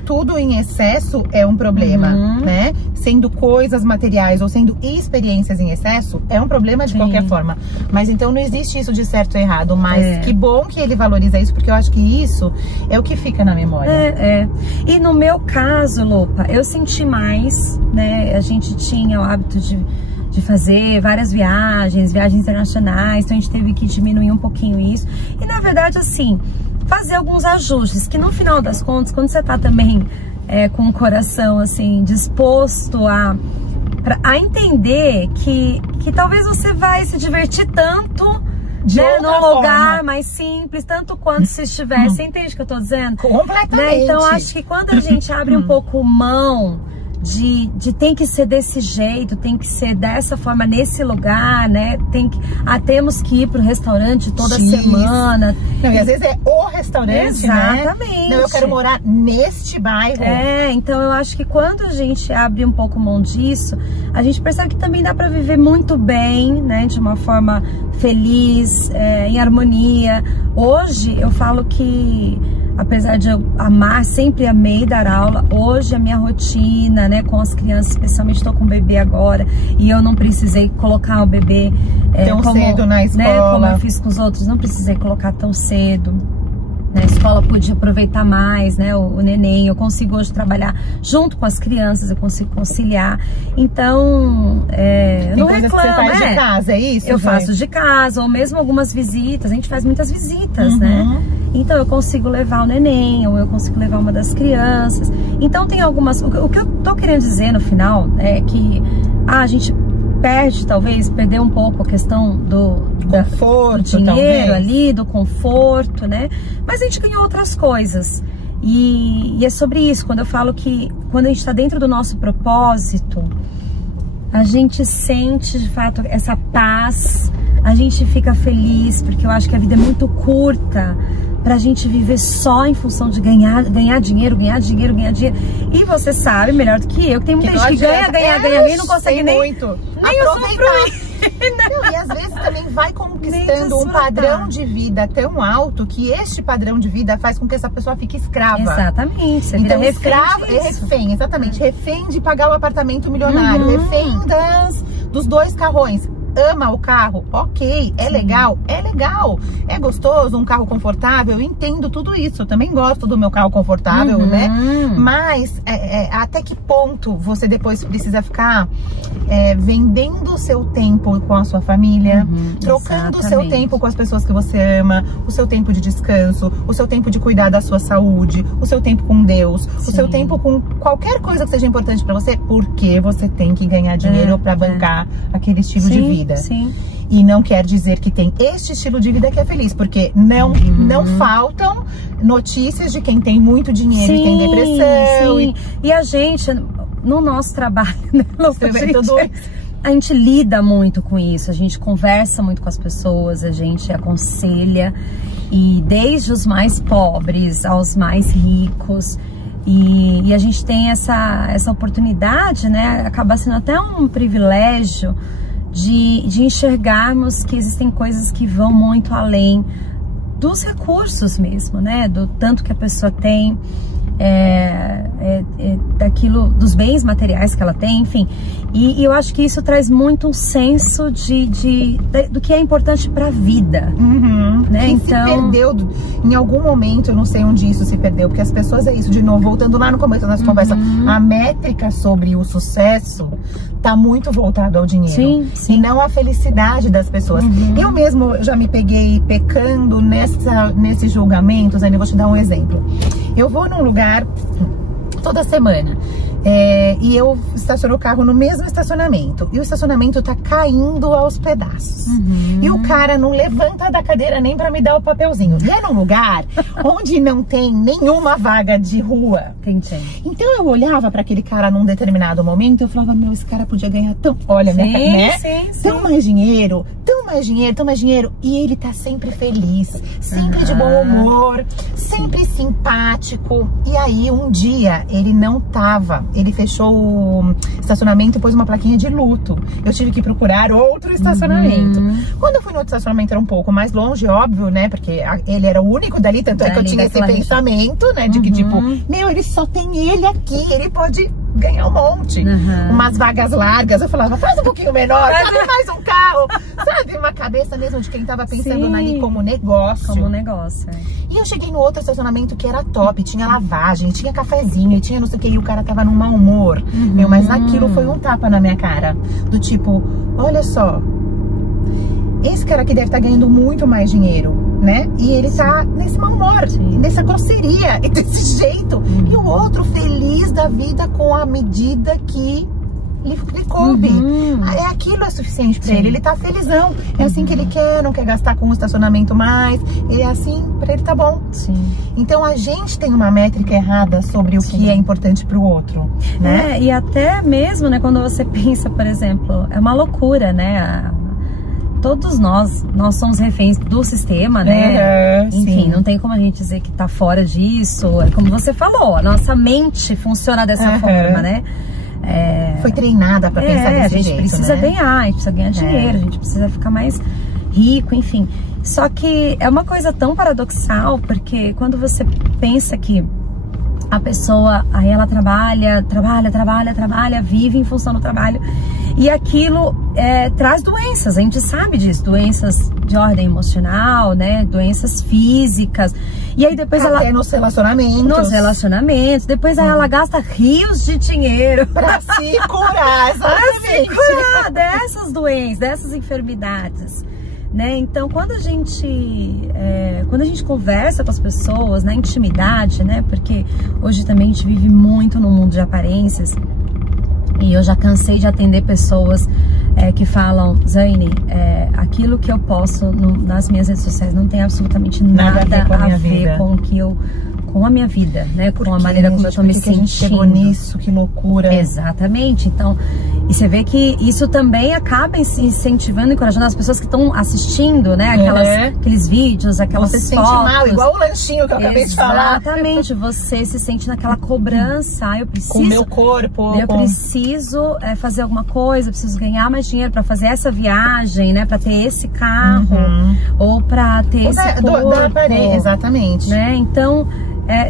tudo em excesso é um problema, né? Sendo coisas materiais ou sendo experiências em excesso, é um problema de qualquer forma. Mas então não existe isso de certo ou errado, mas que bom que ele valoriza isso, porque eu acho que isso é o que fica na memória. E no meu caso, Lopa, eu senti mais, né? A gente tinha o hábito de fazer várias viagens internacionais, então a gente teve que diminuir um pouquinho isso. E na verdade, assim, fazer alguns ajustes, que no final das contas, quando você tá também com o coração, assim, disposto a entender que talvez você vai se divertir tanto, né, num lugar mais simples, tanto quanto se estivesse, você entende o que eu tô dizendo? Completamente. Né? Então, acho que quando a gente abre um pouco mão de tem que ser desse jeito, tem que ser dessa forma nesse lugar, né? Temos que ir pro restaurante toda semana. Não, e às vezes é o restaurante, exatamente, né? Não, eu quero morar neste bairro. Então eu acho que quando a gente abre um pouco mão disso, a gente percebe que também dá para viver muito bem, né? De uma forma feliz, em harmonia. Hoje eu falo que, apesar de eu sempre amei dar aula, hoje a minha rotina, né, com as crianças, especialmente estou com o bebê agora, e eu não precisei colocar o bebê tão cedo na escola, né, como eu fiz com os outros, não precisei colocar tão cedo. Na escola pude aproveitar mais, né, o neném. Eu consigo hoje trabalhar junto com as crianças, eu consigo conciliar. Então, eu não reclamo. Você faz de casa, é isso? Eu faço de casa, ou mesmo algumas visitas. A gente faz muitas visitas, né? Então eu consigo levar o neném, ou eu consigo levar uma das crianças. Então tem algumas... O que eu tô querendo dizer no final é que a gente perdeu um pouco a questão do conforto, do dinheiro ali, do conforto, né? Mas a gente ganhou outras coisas. E é sobre isso, quando eu falo que quando a gente está dentro do nosso propósito, a gente sente de fato essa paz, a gente fica feliz, porque eu acho que a vida é muito curta pra gente viver só em função de ganhar dinheiro. E você sabe melhor do que eu que tem muita gente que ganha e não consegue nem usufruir. Não, e às vezes também vai conquistando um padrão de vida tão alto que este padrão de vida faz com que essa pessoa fique escrava. Exatamente. Você então, refém, exatamente. Refém de pagar o apartamento milionário, refém dos 2 carrões. Ama o carro, ok, é legal, é gostoso, um carro confortável, eu entendo tudo isso, eu também gosto do meu carro confortável, né? Mas até que ponto você depois precisa ficar vendendo o seu tempo com a sua família, trocando o seu tempo com as pessoas que você ama, o seu tempo de descanso, o seu tempo de cuidar da sua saúde, o seu tempo com Deus, o seu tempo com qualquer coisa que seja importante pra você, porque você tem que ganhar dinheiro pra bancar aquele estilo de vida. Sim. E não quer dizer que tem este estilo de vida que é feliz, porque não faltam notícias de quem tem muito dinheiro e tem depressão. E a gente, no nosso trabalho, né, a gente lida muito com isso, a gente conversa muito com as pessoas, a gente aconselha, e desde os mais pobres aos mais ricos. E a gente tem essa oportunidade, né? Acaba sendo até um privilégio de enxergarmos que existem coisas que vão muito além dos recursos mesmo, né? Do tanto que a pessoa tem, daquilo, dos bens materiais que ela tem, enfim. E eu acho que isso traz muito um senso do que é importante para a vida. Né? Então, se perdeu em algum momento, eu não sei onde isso se perdeu, porque as pessoas, é isso, de novo, voltando lá no começo da nossa conversa, a métrica sobre o sucesso tá muito voltado ao dinheiro. E não à felicidade das pessoas. Eu mesmo já me peguei pecando nesses julgamentos, ainda vou te dar um exemplo. Eu vou num lugar toda semana. E eu estaciono o carro no mesmo estacionamento. E o estacionamento tá caindo aos pedaços. E o cara não levanta da cadeira nem pra me dar o papelzinho. E é num lugar onde não tem nenhuma vaga de rua. Então eu olhava pra aquele cara num determinado momento e eu falava, meu, esse cara podia ganhar tão... Olha, tão mais dinheiro, tão toma mais dinheiro. E ele tá sempre feliz, sempre de bom humor, sempre simpático. E aí, um dia, ele não tava, ele fechou o estacionamento e pôs uma plaquinha de luto. Eu tive que procurar outro estacionamento. Quando eu fui no outro estacionamento, era um pouco mais longe, óbvio, né? Porque ele era o único dali, tanto é que eu tinha esse pensamento, né? De que, tipo, meu, ele só tem ele aqui, ele pode ganhar um monte. Umas vagas largas. Eu falava, faz um pouquinho menor, cabe mais um carro. Sabe? Uma cabeça mesmo de quem tava pensando ali como negócio. Como negócio, E eu cheguei no outro estacionamento que era top. Tinha lavagem, tinha cafezinho, tinha não sei o que. E o cara tava num mau humor. Meu, mas aquilo foi um tapa na minha cara. Do tipo, olha só, esse cara aqui deve estar ganhando muito mais dinheiro, né? E ele tá nesse mau humor, nessa grosseria, desse jeito. E o outro feliz da vida com a medida que lhe coube. Aquilo é suficiente pra ele. Ele tá felizão. É assim que ele quer, não quer gastar com o estacionamento mais. Ele é assim, pra ele tá bom. Então a gente tem uma métrica errada sobre o que é importante pro outro, né? E até mesmo, né, quando você pensa, por exemplo, é uma loucura, né? Todos nós somos reféns do sistema, né? Enfim, não tem como a gente dizer que tá fora disso. É como você falou, a nossa mente funciona dessa forma, né? Foi treinada pra pensar desse jeito, a gente precisa ganhar, a gente precisa ganhar dinheiro, a gente precisa ficar mais rico, enfim. Só que é uma coisa tão paradoxal, porque quando você pensa que a pessoa, aí ela trabalha, vive em função do trabalho, e aquilo traz doenças, a gente sabe disso, doenças de ordem emocional, né, doenças físicas, e aí depois até nos relacionamentos, depois aí ela gasta rios de dinheiro pra se curar, exatamente, pra se curar dessas doenças, dessas enfermidades. Né? Então, quando a gente conversa com as pessoas na intimidade, né? Porque hoje também a gente vive muito no mundo de aparências, e eu já cansei de atender pessoas que falam, Zaine, aquilo que eu posto nas minhas redes sociais não tem absolutamente nada a ver com a minha vida, né? Com a maneira como eu tô me sentindo. A gente chegou nisso, que loucura. Exatamente. Então, e você vê que isso também acaba incentivando, encorajando as pessoas que estão assistindo, né? Aqueles vídeos, aquelas fotos. Você se sente mal, igual o lanchinho que eu acabei de falar. Exatamente. Você se sente naquela cobrança. Eu preciso... Com o meu corpo. Eu preciso fazer alguma coisa, preciso ganhar mais dinheiro pra fazer essa viagem, né? Pra ter esse carro. Ou pra ter esse corpo. Exatamente. Né? Então...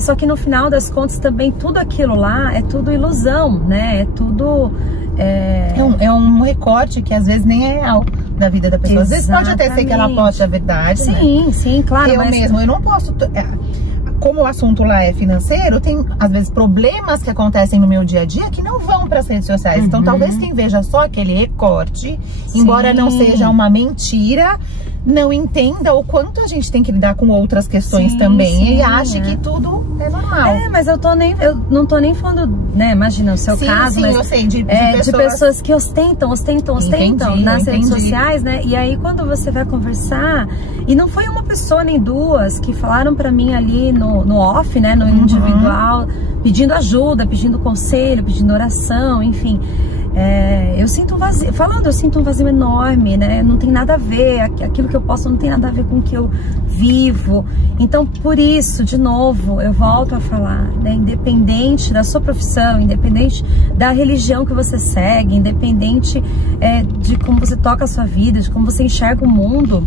só que no final das contas também tudo aquilo lá é tudo ilusão, né? É tudo... É um recorte que às vezes nem é real da vida da pessoa. Às vezes pode até ser que ela poste a verdade, sim, né? Sim, claro. Eu não posso... Como o assunto lá é financeiro, tem às vezes problemas que acontecem no meu dia a dia que não vão para as redes sociais. Então talvez quem veja só aquele recorte, embora não seja uma mentira, não entenda o quanto a gente tem que lidar com outras questões também. E ache que tudo é normal. Mas eu não tô nem falando, né? Imagina o seu caso, mas eu sei, de pessoas que ostentam nas redes sociais, né? E aí quando você vai conversar, e não foi uma pessoa nem duas que falaram pra mim ali no off, né? No individual, pedindo ajuda, pedindo conselho, pedindo oração, enfim. Eu sinto um vazio, eu sinto um vazio enorme, né? Não tem nada a ver, aquilo que eu posto não tem nada a ver com o que eu vivo. Então, por isso, de novo, eu volto a falar, né? Independente da sua profissão, independente da religião que você segue, independente de como você toca a sua vida, de como você enxerga o mundo,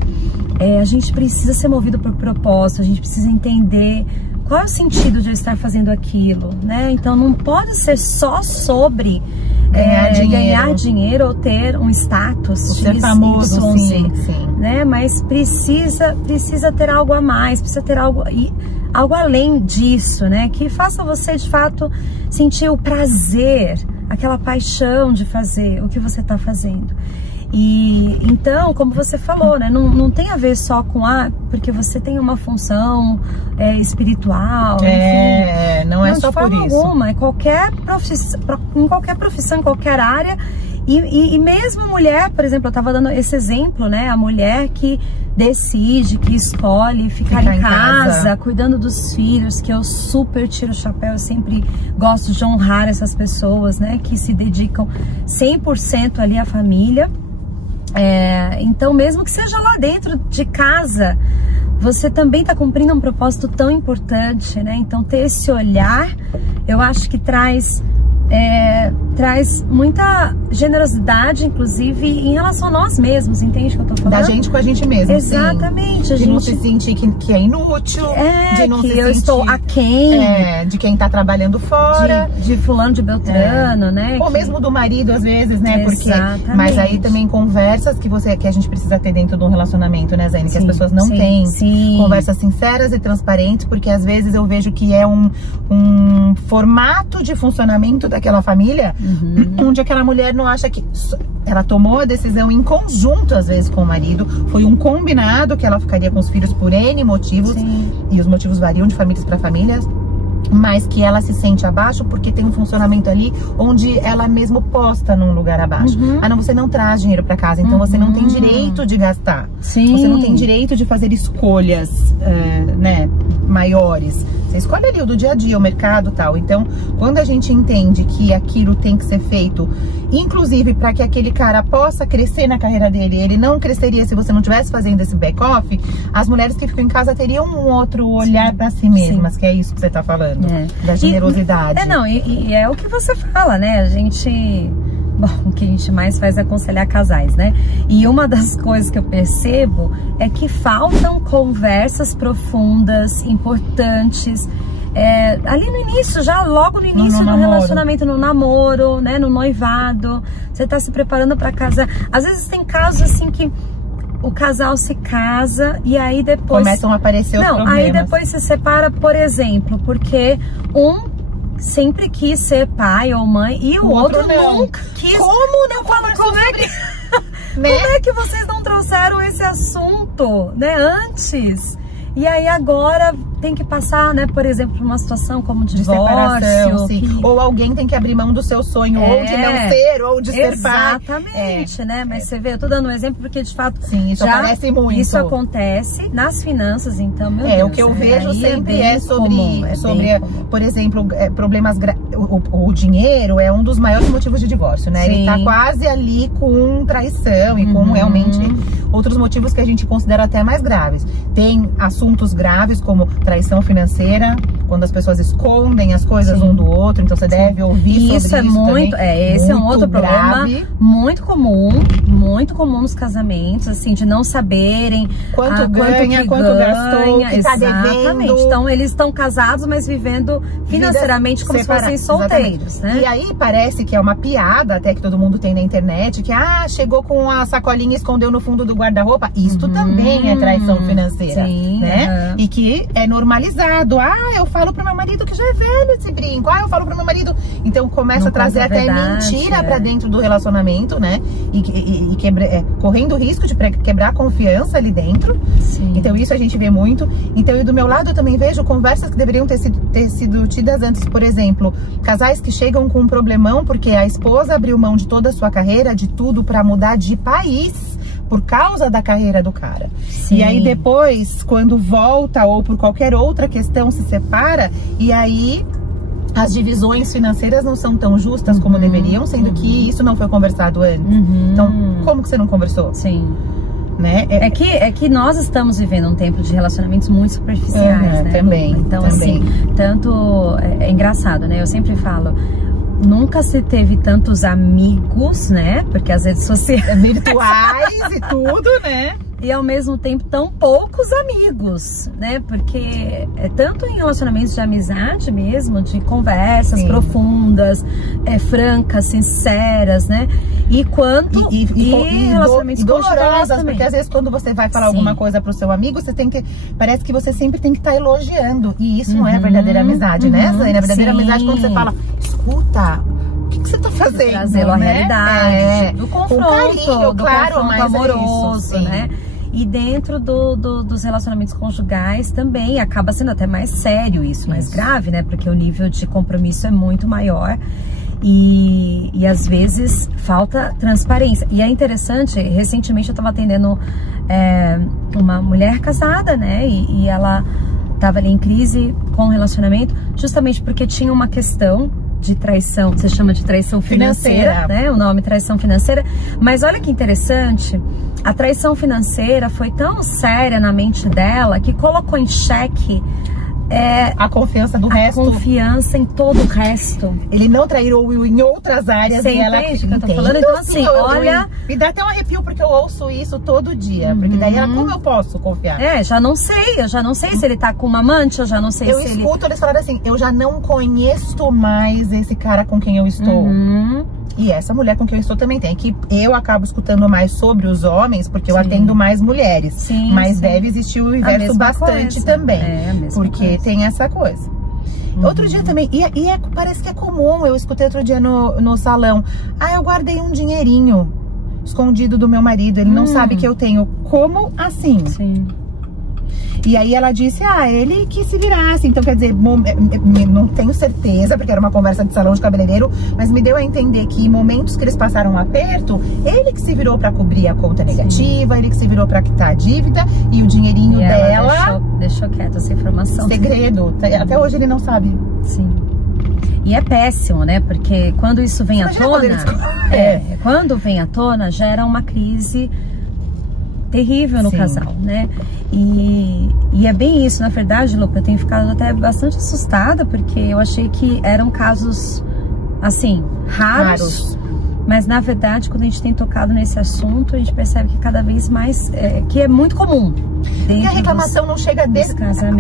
a gente precisa ser movido por propósito, a gente precisa entender qual é o sentido de eu estar fazendo aquilo, né? Então, não pode ser só sobre... ganhar dinheiro ou ter um status, ser famoso, sim. Né? Mas precisa ter algo a mais, precisa ter algo além disso, né? Que faça você de fato sentir o prazer, aquela paixão de fazer o que você está fazendo. E então, como você falou, né, não tem a ver só com porque você tem uma função espiritual, enfim. Não é só por isso. Alguma, em qualquer profissão, em qualquer área. E mesmo a mulher, por exemplo, eu estava dando esse exemplo, né? A mulher que decide, que escolhe ficar em casa, cuidando dos filhos, que eu super tiro o chapéu, eu sempre gosto de honrar essas pessoas, né? Que se dedicam 100% ali à família. Então, mesmo que seja lá dentro de casa, você também está cumprindo um propósito tão importante, né? Então, ter esse olhar, eu acho que traz muita generosidade, inclusive, em relação a nós mesmos, entende o que eu tô falando? Da gente com a gente mesmo. Exatamente. De não se sentir que é inútil, de não que se eu sentir, estou aquém, de quem tá trabalhando fora. De fulano de Beltrano, né? Ou mesmo do marido, às vezes, né? Exatamente. Porque, mas aí também conversas que a gente precisa ter dentro de um relacionamento, né, Zaine? Que as pessoas não têm. Sim. Conversas sinceras e transparentes, porque às vezes eu vejo que é um formato de funcionamento daquela família, onde aquela mulher não acha que ela tomou a decisão em conjunto, às vezes, com o marido. Foi um combinado que ela ficaria com os filhos por N motivos. Sim. E os motivos variam de famílias para famílias. Mas que ela se sente abaixo porque tem um funcionamento ali onde ela mesmo posta num lugar abaixo. Não, você não traz dinheiro para casa, então você não tem direito de gastar. Sim. Você não tem direito de fazer escolhas, né, maiores. Você escolhe ali o do dia a dia, o mercado e tal. Então, quando a gente entende que aquilo tem que ser feito, inclusive para que aquele cara possa crescer na carreira dele, ele não cresceria se você não estivesse fazendo esse back-off, as mulheres que ficam em casa teriam um outro olhar para si mesmas, que é isso que você tá falando. Da generosidade. E é o que você fala, né? A gente... Bom, o que a gente mais faz é aconselhar casais, né? E uma das coisas que eu percebo é que faltam conversas profundas, importantes, ali no início, já logo no início do relacionamento, no namoro, né? No noivado. Você tá se preparando para casar. Às vezes tem casos assim que o casal se casa e aí depois... Começam a aparecer os problemas. Aí depois se separa, por exemplo, porque sempre quis ser pai ou mãe e o outro nunca quis. Como não? Como é que vocês não trouxeram esse assunto, né, antes? E aí agora tem que passar, né, por exemplo, por uma situação como de separação, sim. Ou alguém tem que abrir mão do seu sonho, ou de não ser, ou de ser pai. Exatamente, né? Mas você vê, eu tô dando um exemplo porque de fato isso acontece muito. Isso acontece nas finanças, então, meu Deus. O que eu vejo sempre sobre por exemplo, problemas o dinheiro é um dos maiores motivos de divórcio, né? Sim. Ele tá quase ali com traição e com realmente outros motivos que a gente considera até mais graves. Tem assuntos graves como traição financeira, quando as pessoas escondem as coisas um do outro, então você deve ouvir sobre isso muito, também. Esse é um outro problema muito comum nos casamentos, assim, de não saberem quanto ganha, quanto gastou, que tá devendo. Então eles estão casados, mas vivendo financeiramente como se fossem solteiros, né? E aí parece que é uma piada, até que todo mundo tem na internet, que chegou com a sacolinha e escondeu no fundo do guarda-roupa. Isto também é traição financeira, né? E que é normalizado. Eu falo pro meu marido que já é velho esse brinco. Eu falo pro meu marido. Então começa a trazer até mentira pra dentro do relacionamento, né? E correndo o risco de quebrar a confiança ali dentro. Sim. Então isso a gente vê muito. Então, e do meu lado eu também vejo conversas que deveriam ter sido tidas antes. Por exemplo, casais que chegam com um problemão porque a esposa abriu mão de toda a sua carreira, de tudo, pra mudar de país por causa da carreira do cara. Sim. E aí depois, quando volta ou por qualquer outra questão se separa, e aí as divisões financeiras não são tão justas como deveriam, sendo que isso não foi conversado antes. Então, como que você não conversou? Sim. Né? É que nós estamos vivendo um tempo de relacionamentos muito superficiais, né? Também. Então, assim, tanto... É engraçado, né? Eu sempre falo... Nunca se teve tantos amigos, né? Porque as redes sociais... virtuais e tudo, né? E ao mesmo tempo tão poucos amigos, né? Porque é tanto em relacionamentos de amizade mesmo, de conversas profundas, francas, sinceras, né? E quanto e relacionamentos dolorosas, porque às vezes quando você vai falar alguma coisa pro seu amigo, você tem que, parece que você sempre tem que estar elogiando, e isso não é a verdadeira amizade, né? A verdadeira amizade quando você fala, escuta, o que você tá fazendo? Trazê-lo à realidade, do confronto, carinho, do claro, confronto amoroso, né? E dentro dos relacionamentos conjugais também acaba sendo até mais sério isso, mais grave, né? Porque o nível de compromisso é muito maior e às vezes falta transparência. E é interessante, recentemente eu estava atendendo uma mulher casada, né? E ela estava ali em crise com o relacionamento, justamente porque tinha uma questão de traição, você chama de traição financeira, né? O nome traição financeira. Mas olha que interessante, a traição financeira foi tão séria na mente dela que colocou em xeque a confiança do resto. A confiança em todo o resto. Ele não traiu o Will em outras áreas. Você entende o que eu tô falando? Então assim, olha... Me dá até um arrepio porque eu ouço isso todo dia. Porque daí como eu posso confiar? Eu já não sei se ele tá com uma amante, eu já não sei se ele... Eu escuto eles falarem assim, eu já não conheço mais esse cara com quem eu estou. E essa mulher com quem eu estou também tem. Que eu acabo escutando mais sobre os homens, porque eu atendo mais mulheres. Sim, mas deve existir o inverso bastante também. Porque tem essa coisa. Outro dia também, parece que é comum, eu escutei outro dia no salão. Eu guardei um dinheirinho escondido do meu marido, ele não sabe que eu tenho. Como assim? Sim. E aí ela disse, ele que se virasse. Então, quer dizer, não tenho certeza, porque era uma conversa de salão de cabeleireiro, mas me deu a entender que em momentos que eles passaram um aperto, ele que se virou pra cobrir a conta negativa, ele que se virou pra quitar a dívida, e o dinheirinho dela... Deixou quieta essa informação. Segredo. Até hoje ele não sabe. Sim. E é péssimo, né? Porque quando isso vem à tona... Quando vem à tona, gera uma crise terrível no casal, né? E é bem isso, na verdade, Lu, eu tenho ficado até bastante assustada, porque eu achei que eram casos, assim, raros. Mas, na verdade, quando a gente tem tocado nesse assunto, a gente percebe que cada vez mais, que é muito comum. E a reclamação não chega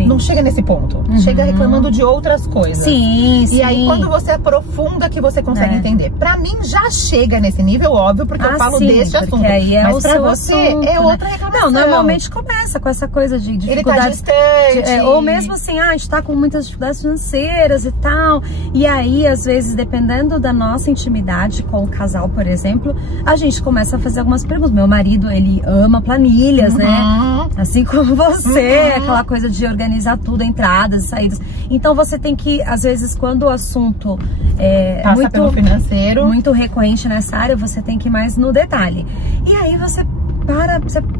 não chega nesse ponto. Chega reclamando de outras coisas. Sim. E aí, quando você aprofunda, que você consegue entender. Pra mim, já chega nesse nível, óbvio, porque eu falo desse assunto. Aí mas pra você, assunto, outra reclamação. Não, normalmente começa com essa coisa de dificuldades. Ele tá distante. Ou mesmo assim, a gente tá com muitas dificuldades financeiras e tal. E aí, às vezes, dependendo da nossa intimidade com o casal, por exemplo, a gente começa a fazer algumas perguntas. Meu marido, ele ama planilhas, né? Assim como você, aquela coisa de organizar tudo, entradas e saídas. Então você tem que, às vezes, quando o assunto passa pelo financeiro, muito recorrente nessa área, você tem que ir mais no detalhe. E aí você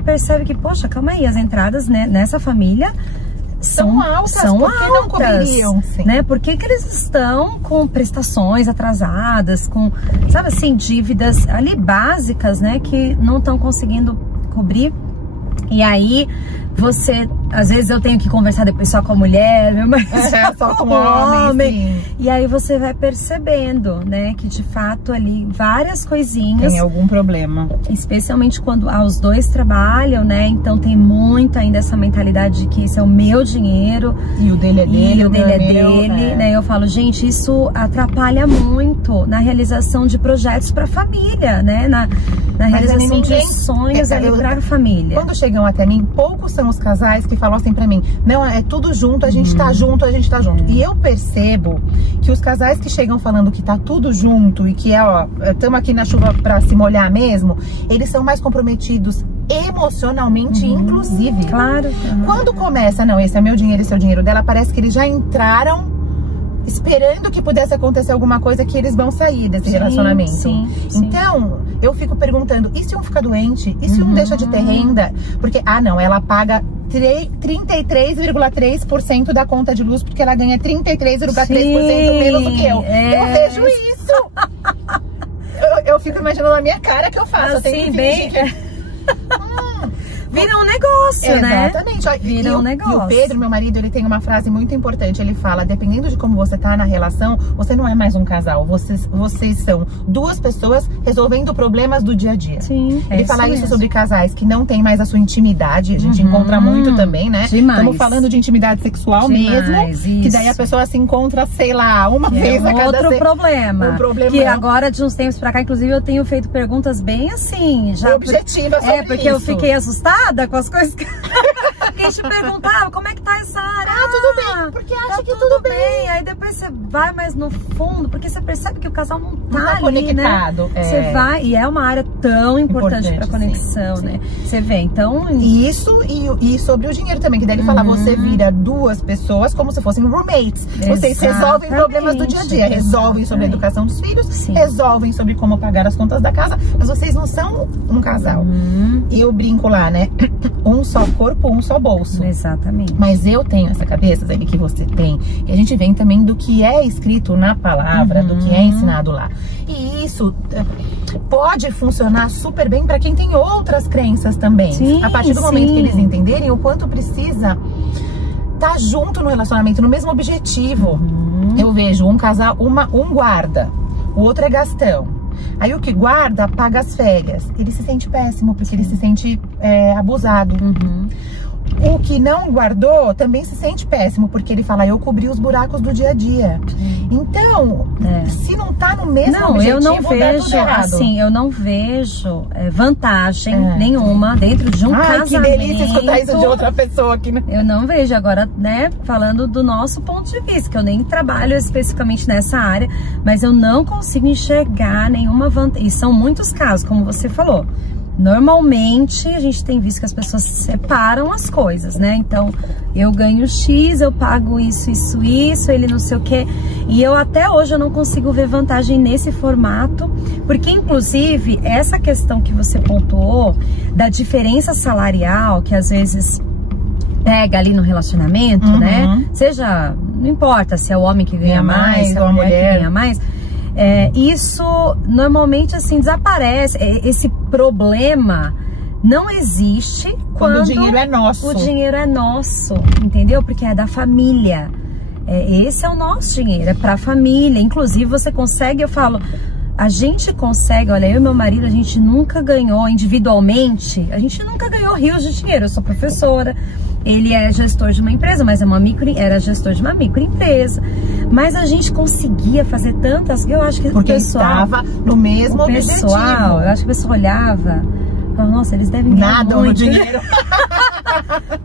percebe que, poxa, calma aí, as entradas, né, nessa família são altas, não cobririam, né? Por que eles estão com prestações atrasadas, com, sabe assim, dívidas ali básicas, né, que não estão conseguindo cobrir? E aí você, às vezes eu tenho que conversar depois só com a mulher, meu marido só com o homem. E aí você vai percebendo, né, que de fato ali várias coisinhas tem algum problema, especialmente quando os dois trabalham, né? Então tem muito ainda essa mentalidade de que esse é o meu dinheiro e o dele é dele, e o dele é dele, né? Eu falo, gente, isso atrapalha muito na realização de projetos para a família, né? Na realização de sonhos ali para a família. Quando chegam até mim, poucos são os casais que falam assim pra mim, não, é tudo junto, a gente tá junto, a gente tá junto. E eu percebo que os casais que chegam falando que tá tudo junto e que estamos aqui na chuva pra se molhar mesmo, eles são mais comprometidos emocionalmente, inclusive. Claro. Quando começa, não, esse é meu dinheiro, esse é o dinheiro dela, parece que eles já entraram esperando que pudesse acontecer alguma coisa, que eles vão sair desse relacionamento. Sim. Então, eu fico perguntando, e se um fica doente? E se um deixa de ter renda? Porque, não, ela paga 33,3% da conta de luz, porque ela ganha 33,3% menos do que eu. Eu vejo isso. eu fico imaginando a minha cara que eu faço. Assim, vira um negócio, né? Exatamente. Vira um negócio. E o Pedro, meu marido, ele tem uma frase muito importante. Ele fala, dependendo de como você tá na relação, você não é mais um casal. Vocês são duas pessoas resolvendo problemas do dia a dia. Sim, ele fala isso sobre casais que não tem mais a sua intimidade. A gente encontra muito também, né? Demais. Estamos falando de intimidade sexual mesmo. Isso. Que daí a pessoa se encontra, sei lá, uma vez a cada... outro problema. Um problema. Que agora, de uns tempos pra cá, inclusive, eu tenho feito perguntas bem assim. Objetivas sobre porque eu fiquei assustada com as coisas que a gente perguntava, como é que tá essa área? Tudo bem, porque acha que tudo bem. Aí depois você vai mais no fundo, porque você percebe que o casal não tá ali, conectado, né? Você vai, e é uma área tão importante pra conexão, né? Você vê, então... Isso, e sobre o dinheiro também, que daí ele fala, você vira duas pessoas como se fossem roommates. Vocês resolvem problemas do dia a dia, resolvem sobre a educação dos filhos, resolvem sobre como pagar as contas da casa, mas vocês não são um casal. E eu brinco lá, né? Um só corpo, um só bolso. Exatamente. Mas eu tenho essa cabeça, Zé, que você tem, e a gente vem também do que é escrito na palavra, do que é ensinado lá. E isso pode funcionar super bem para quem tem outras crenças também. Sim, a partir do momento que eles entenderem o quanto precisa estar junto no relacionamento, no mesmo objetivo. Eu vejo um casal, um guarda, o outro é gastão. Aí o que guarda paga as férias. Ele se sente péssimo, porque ele se sente abusado. O que não guardou também se sente péssimo, porque ele fala, eu cobri os buracos do dia a dia. Então, se não tá no mesmo objetivo, eu não vejo, tudo errado. assim, eu não vejo vantagem nenhuma dentro de um casamento. Que delícia escutar isso de outra pessoa aqui. Eu não vejo. Agora, né, falando do nosso ponto de vista, que eu nem trabalho especificamente nessa área, mas eu não consigo enxergar nenhuma vantagem. E são muitos casos, como você falou. Normalmente, a gente tem visto que as pessoas separam as coisas, né? Então, eu ganho X, eu pago isso, ele não sei o quê. E eu até hoje eu não consigo ver vantagem nesse formato, porque inclusive essa questão que você pontuou da diferença salarial, que às vezes pega ali no relacionamento, né? Seja, não importa se é o homem que ganha mais, se é a mulher que ganha mais. Isso normalmente assim desaparece. Esse problema não existe quando o dinheiro é nosso. O dinheiro é nosso, entendeu? Porque é da família. Esse é o nosso dinheiro, é pra família. Inclusive você consegue, eu falo, a gente consegue, olha, eu e meu marido, a gente nunca ganhou individualmente, a gente nunca ganhou rios de dinheiro. Eu sou professora, ele é gestor de uma empresa, mas era gestor de uma microempresa. Mas a gente conseguia fazer tantas, eu acho que porque o pessoal estava no mesmo objetivo. Eu acho que o pessoal olhava, falava, nossa, eles devem ganhar nada muito. No dinheiro.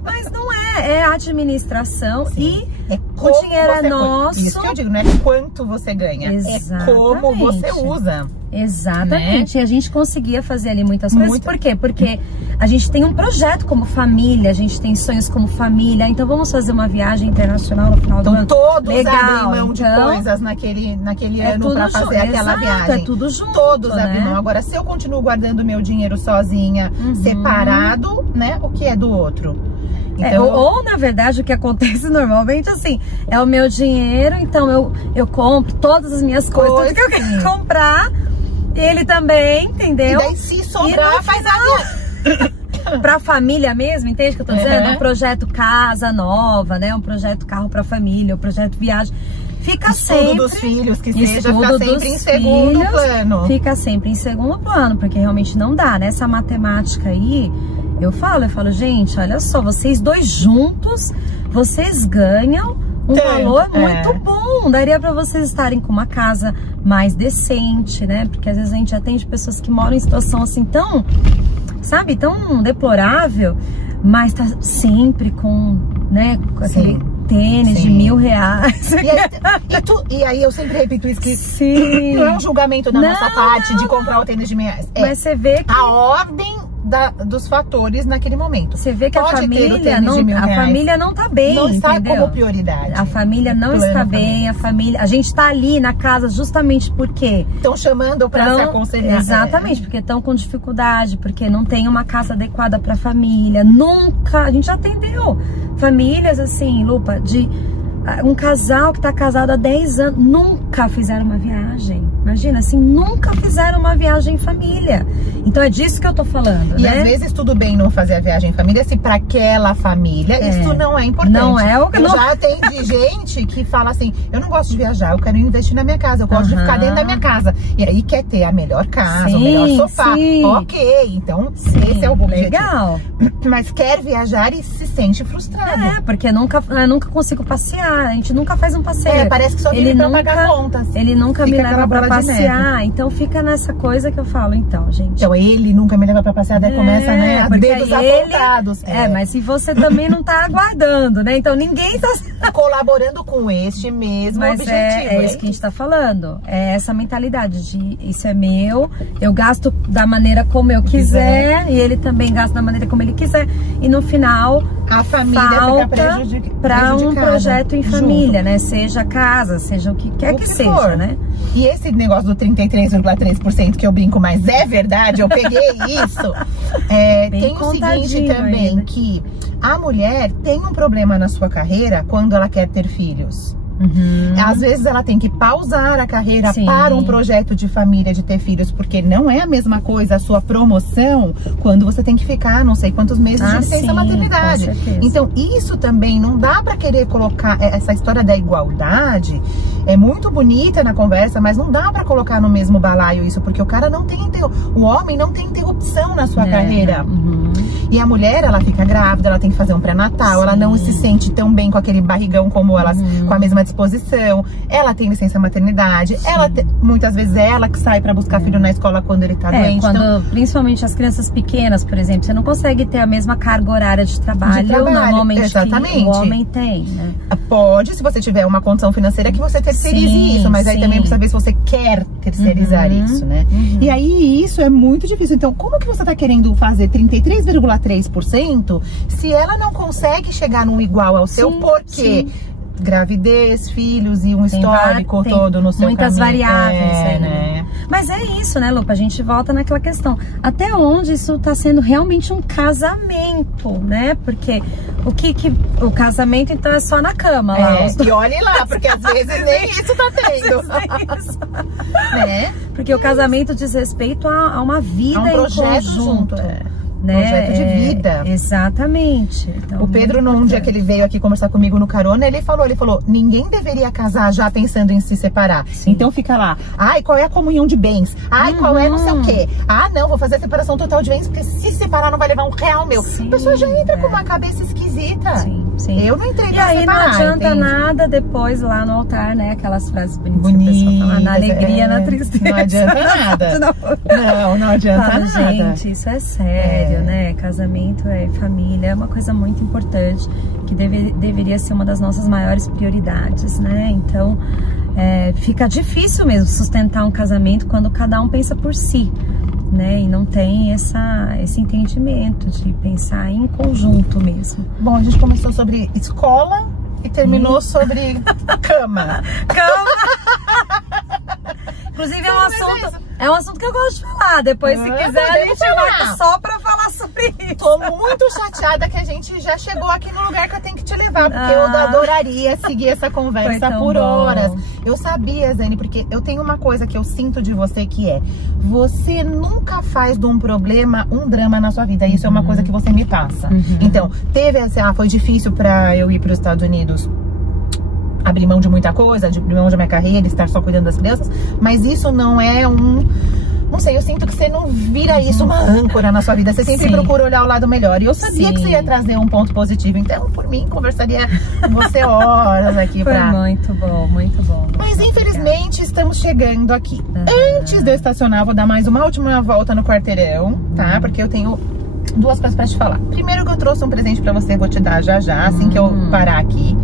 Mas não é administração. Sim. E o dinheiro é nosso. Isso que eu digo, não é quanto você ganha, exatamente. É como você usa. Exatamente, né? E a gente conseguia fazer ali muitas coisas. Por quê? Porque a gente tem um projeto como família, a gente tem sonhos como família. Então vamos fazer uma viagem internacional no final do ano. Todos legal, abrem mão de coisas naquele ano pra fazer aquela viagem. É tudo junto, todos né? abrem mão. Agora, se eu continuo guardando meu dinheiro sozinha, separado, né? O que é do outro? Então, ou na verdade o que acontece normalmente assim, é o meu dinheiro, então eu compro todas as minhas coisas, tudo que eu quero comprar, ele também, entendeu? E daí se sobrar, faz a pra família mesmo, entende o que eu tô dizendo? Um projeto casa nova, né? Um projeto carro pra família, um projeto viagem. Fica sempre dos filhos, que seja, fica sempre em segundo plano. Fica sempre em segundo plano, porque realmente não dá, né? Essa matemática aí, eu falo, gente, olha só, vocês dois juntos, vocês ganham um valor muito bom. Daria pra vocês estarem com uma casa mais decente, né? Porque às vezes a gente atende pessoas que moram em situação assim tão, sabe, tão deplorável, mas tá sempre com, né, com aquele tênis de R$1.000. E aí eu sempre repito isso, que não é um julgamento da nossa parte de comprar o tênis de R$1.000. Mas você vê que a ordem dos fatores naquele momento. Você vê que a família não tá bem, não está entendeu? como prioridade. A família não está bem, a gente tá ali na casa justamente porque estão chamando para se aconselhar. Exatamente, porque estão com dificuldade, porque não tem uma casa adequada para a família. Nunca, a gente já atendeu famílias assim, Lupa, de um casal que tá casado há 10 anos, nunca fizeram uma viagem. Imagina, assim, nunca fizeram uma viagem em família. Então é disso que eu tô falando, e né? às vezes tudo bem não fazer a viagem em família, se pra aquela família isso não é importante. Não é o que eu já atendi gente que fala assim, eu não gosto de viajar, eu quero investir na minha casa, eu gosto de ficar dentro da minha casa. E aí quer ter a melhor casa, o melhor sofá. Ok, então esse é o objetivo. Legal. Mas quer viajar e se sente frustrado. Porque eu nunca consigo passear, a gente nunca faz um passeio. Parece que só vive pra pagar contas. Ele nunca me leva pra passear, então fica nessa coisa que eu falo, então, gente. Então ele nunca me leva pra passear, daí começa, né, a dedos apontados. Mas se você também não tá aguardando, né, então ninguém tá colaborando com este mesmo objetivo. É isso que a gente tá falando, é essa mentalidade de isso é meu, eu gasto da maneira como eu quiser, e ele também gasta da maneira como ele quiser, e no final a família falta para um projeto em família, né? Seja casa, seja o que quer que seja, né? E esse negócio do 33,3% que eu brinco, mas é verdade, eu peguei isso. Tem o seguinte também, ainda. Que a mulher tem um problema na sua carreira quando ela quer ter filhos. Às vezes ela tem que pausar a carreira para um projeto de família, de ter filhos, porque não é a mesma coisa a sua promoção quando você tem que ficar não sei quantos meses de licença maternidade. Então isso também não dá para querer colocar essa história da igualdade. É muito bonita na conversa, mas não dá para colocar no mesmo balaio isso, porque o cara não tem, o homem não tem interrupção na sua carreira. E a mulher, ela fica grávida, ela tem que fazer um pré-natal, ela não se sente tão bem com aquele barrigão como elas, com a mesma disposição. Ela tem licença maternidade, muitas vezes é ela que sai para buscar filho na escola quando ele tá doente. Quando, principalmente as crianças pequenas, por exemplo, você não consegue ter a mesma carga horária de trabalho normalmente que o homem tem, né? Pode, se você tiver uma condição financeira que você terceirize isso, mas aí também precisa ver se você quer terceirizar isso, né? E aí isso é muito difícil. Então, como que você tá querendo fazer 33,3% se ela não consegue chegar num igual ao seu? Porque gravidez, filhos e um histórico todo no seu muitas caminho. Variáveis aí, né? Mas é isso, né, Lupa? A gente volta naquela questão. Até onde isso tá sendo realmente um casamento, né? Porque o casamento, então, é só na cama lá. E olhe lá, porque às vezes nem isso tá tendo. Né? Porque o casamento diz respeito a uma vida em projeto junto. Né? Projeto de vida. Exatamente. Então, o Pedro, num dia que ele veio aqui conversar comigo no carona, ele falou, ninguém deveria casar já pensando em se separar. Então fica lá, ai, qual é a comunhão de bens? Ai, qual é não sei o quê? Ah, não, vou fazer a separação total de bens, porque se separar não vai levar R$1 meu. A pessoa já entra com uma cabeça esquisita. Eu não entrei pra separar. E aí não adianta nada depois lá no altar, né? Aquelas frases bonitas, na alegria, na tristeza. Não adianta nada. Não adianta nada. Gente, isso é sério. Né? Casamento família, é uma coisa muito importante que deveria ser uma das nossas maiores prioridades, né? Então fica difícil mesmo sustentar um casamento quando cada um pensa por si, né? E não tem esse entendimento de pensar em conjunto mesmo. Bom, a gente começou sobre escola e terminou sobre cama. Inclusive é um assunto que eu gosto de falar. Depois, se quiser, a gente vai só pra falar sobre isso. Tô muito chateada que a gente já chegou aqui no lugar que eu tenho que te levar, porque eu adoraria seguir essa conversa por horas. Eu sabia, Zane, porque eu tenho uma coisa que eu sinto de você, que você nunca faz de um problema um drama na sua vida. Isso é uma coisa que você me passa. Então, foi difícil pra eu ir pros Estados Unidos, abrir mão de muita coisa, abrir mão da minha carreira, estar só cuidando das crianças, mas isso não é não sei, eu sinto que você não vira isso uma âncora na sua vida, você sempre procura olhar o lado melhor, e eu sabia que você ia trazer um ponto positivo, então por mim conversaria com você horas aqui. Foi muito bom, muito bom. Mas infelizmente estamos chegando aqui. Antes de eu estacionar, vou dar mais uma última volta no quarteirão, tá? Porque eu tenho duas coisas pra te falar. Primeiro, que eu trouxe um presente pra você, vou te dar já assim que eu parar aqui.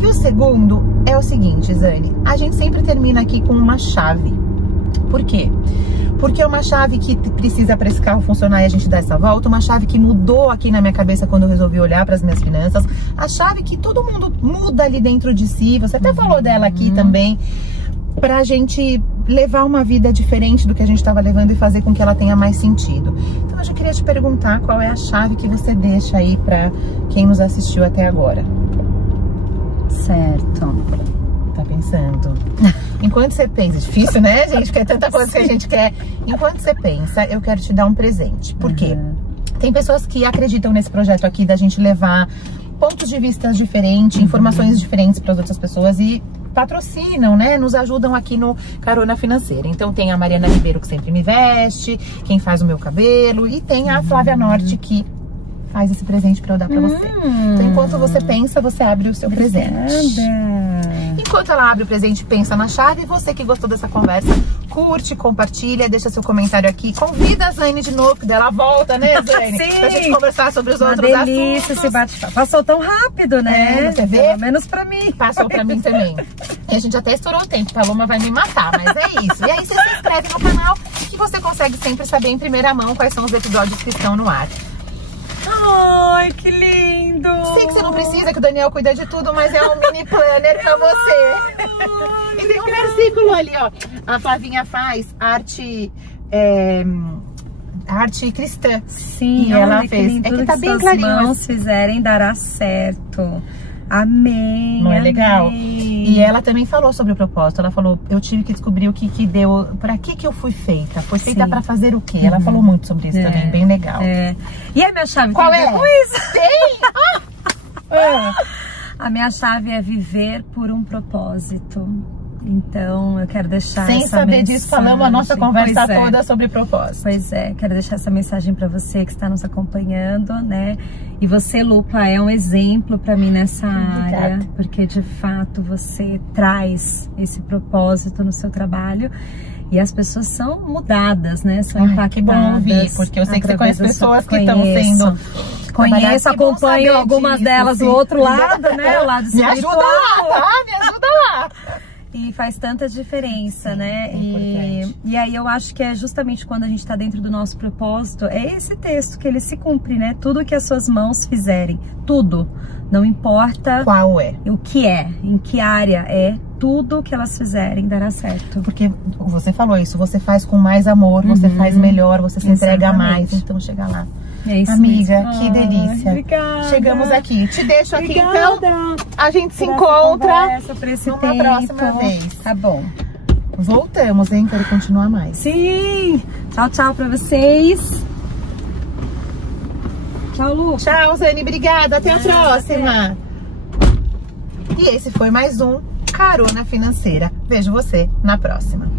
E o segundo é o seguinte, Zane, a gente sempre termina aqui com uma chave. Por quê? Porque é uma chave que precisa para esse carro funcionar e a gente dá essa volta, uma chave que mudou aqui na minha cabeça quando eu resolvi olhar para as minhas finanças, a chave que todo mundo muda ali dentro de si, você até falou dela aqui também, pra gente levar uma vida diferente do que a gente estava levando e fazer com que ela tenha mais sentido. Então eu já queria te perguntar qual é a chave que você deixa aí pra quem nos assistiu até agora. Certo. Tá pensando? Enquanto você pensa, difícil, né, gente? Porque é tanta coisa que a gente quer. Enquanto você pensa, eu quero te dar um presente. Por quê? Tem pessoas que acreditam nesse projeto aqui da gente levar pontos de vista diferentes, informações diferentes para as outras pessoas e patrocinam, né? Nos ajudam aqui no Carona Financeira. Então tem a Mariana Ribeiro, que sempre me veste, quem faz o meu cabelo, e tem a Flávia Norte, que faz esse presente pra eu dar pra você. Então, enquanto você pensa, você abre o seu presente. Enquanto ela abre o presente, pensa na chave. E você que gostou dessa conversa, curte, compartilha, deixa seu comentário aqui. Convida a Zane de novo, que dela volta, né, Zane? Sim. Pra gente conversar sobre os outros assuntos. Delícia esse bate-papo. Passou tão rápido, né? Você vê? Pelo menos pra mim. Passou pra mim também. E a gente até estourou o tempo. Paloma vai me matar, mas é isso. E aí você se inscreve no canal, que você consegue sempre saber em primeira mão quais são os episódios que estão no ar. Ai, que lindo! lindo! Sei que você não precisa, que o Daniel cuida de tudo, mas é um mini planner pra você. E tem um versículo ali, ó. A Flavinha faz arte cristã. Sim, e ela fez. É que tá bem clarinho. Se mãos fizerem, dará certo. Amém. Não é amém. legal? E ela também falou sobre o propósito. Ela falou, eu tive que descobrir o que deu, pra que eu fui feita. Foi feita pra fazer o quê? Ela falou muito sobre isso também, bem legal. E a minha chave Qual tem a ver com isso? Tem? A minha chave é viver por um propósito. Então, eu quero deixar Sem essa saber mensagem. disso, falamos a nossa conversa toda sobre propósito. Pois é, quero deixar essa mensagem para você que está nos acompanhando, né? E você, Lupa, é um exemplo para mim nessa área, porque de fato você traz esse propósito no seu trabalho e as pessoas são mudadas, né? São impactadas. Que bom ouvir, porque eu sei que você conhece pessoas que estão sendo... Conheço, acompanho algumas delas do outro lado, né? O lado espiritual. Me ajuda lá, tá? Me ajuda lá. E faz tanta diferença, né? É e aí eu acho que é justamente quando a gente tá dentro do nosso propósito, é esse texto que ele se cumpre, né? Tudo que as suas mãos fizerem, tudo, não importa qual é, o que é, em que área é, tudo que elas fizerem dará certo. Porque você falou isso, você faz com mais amor, você faz melhor, você se entrega mais, então chega lá. É isso amiga, mesmo. Que delícia. Obrigada. Chegamos aqui. Te deixo aqui, então. A gente se encontra numa próxima vez. Tá bom. Voltamos, hein? Quero continuar mais. Sim. Tchau, tchau pra vocês. Tchau, Lu. Tchau, Zane. Obrigada. Até a próxima. E esse foi mais um Carona Financeira. Vejo você na próxima.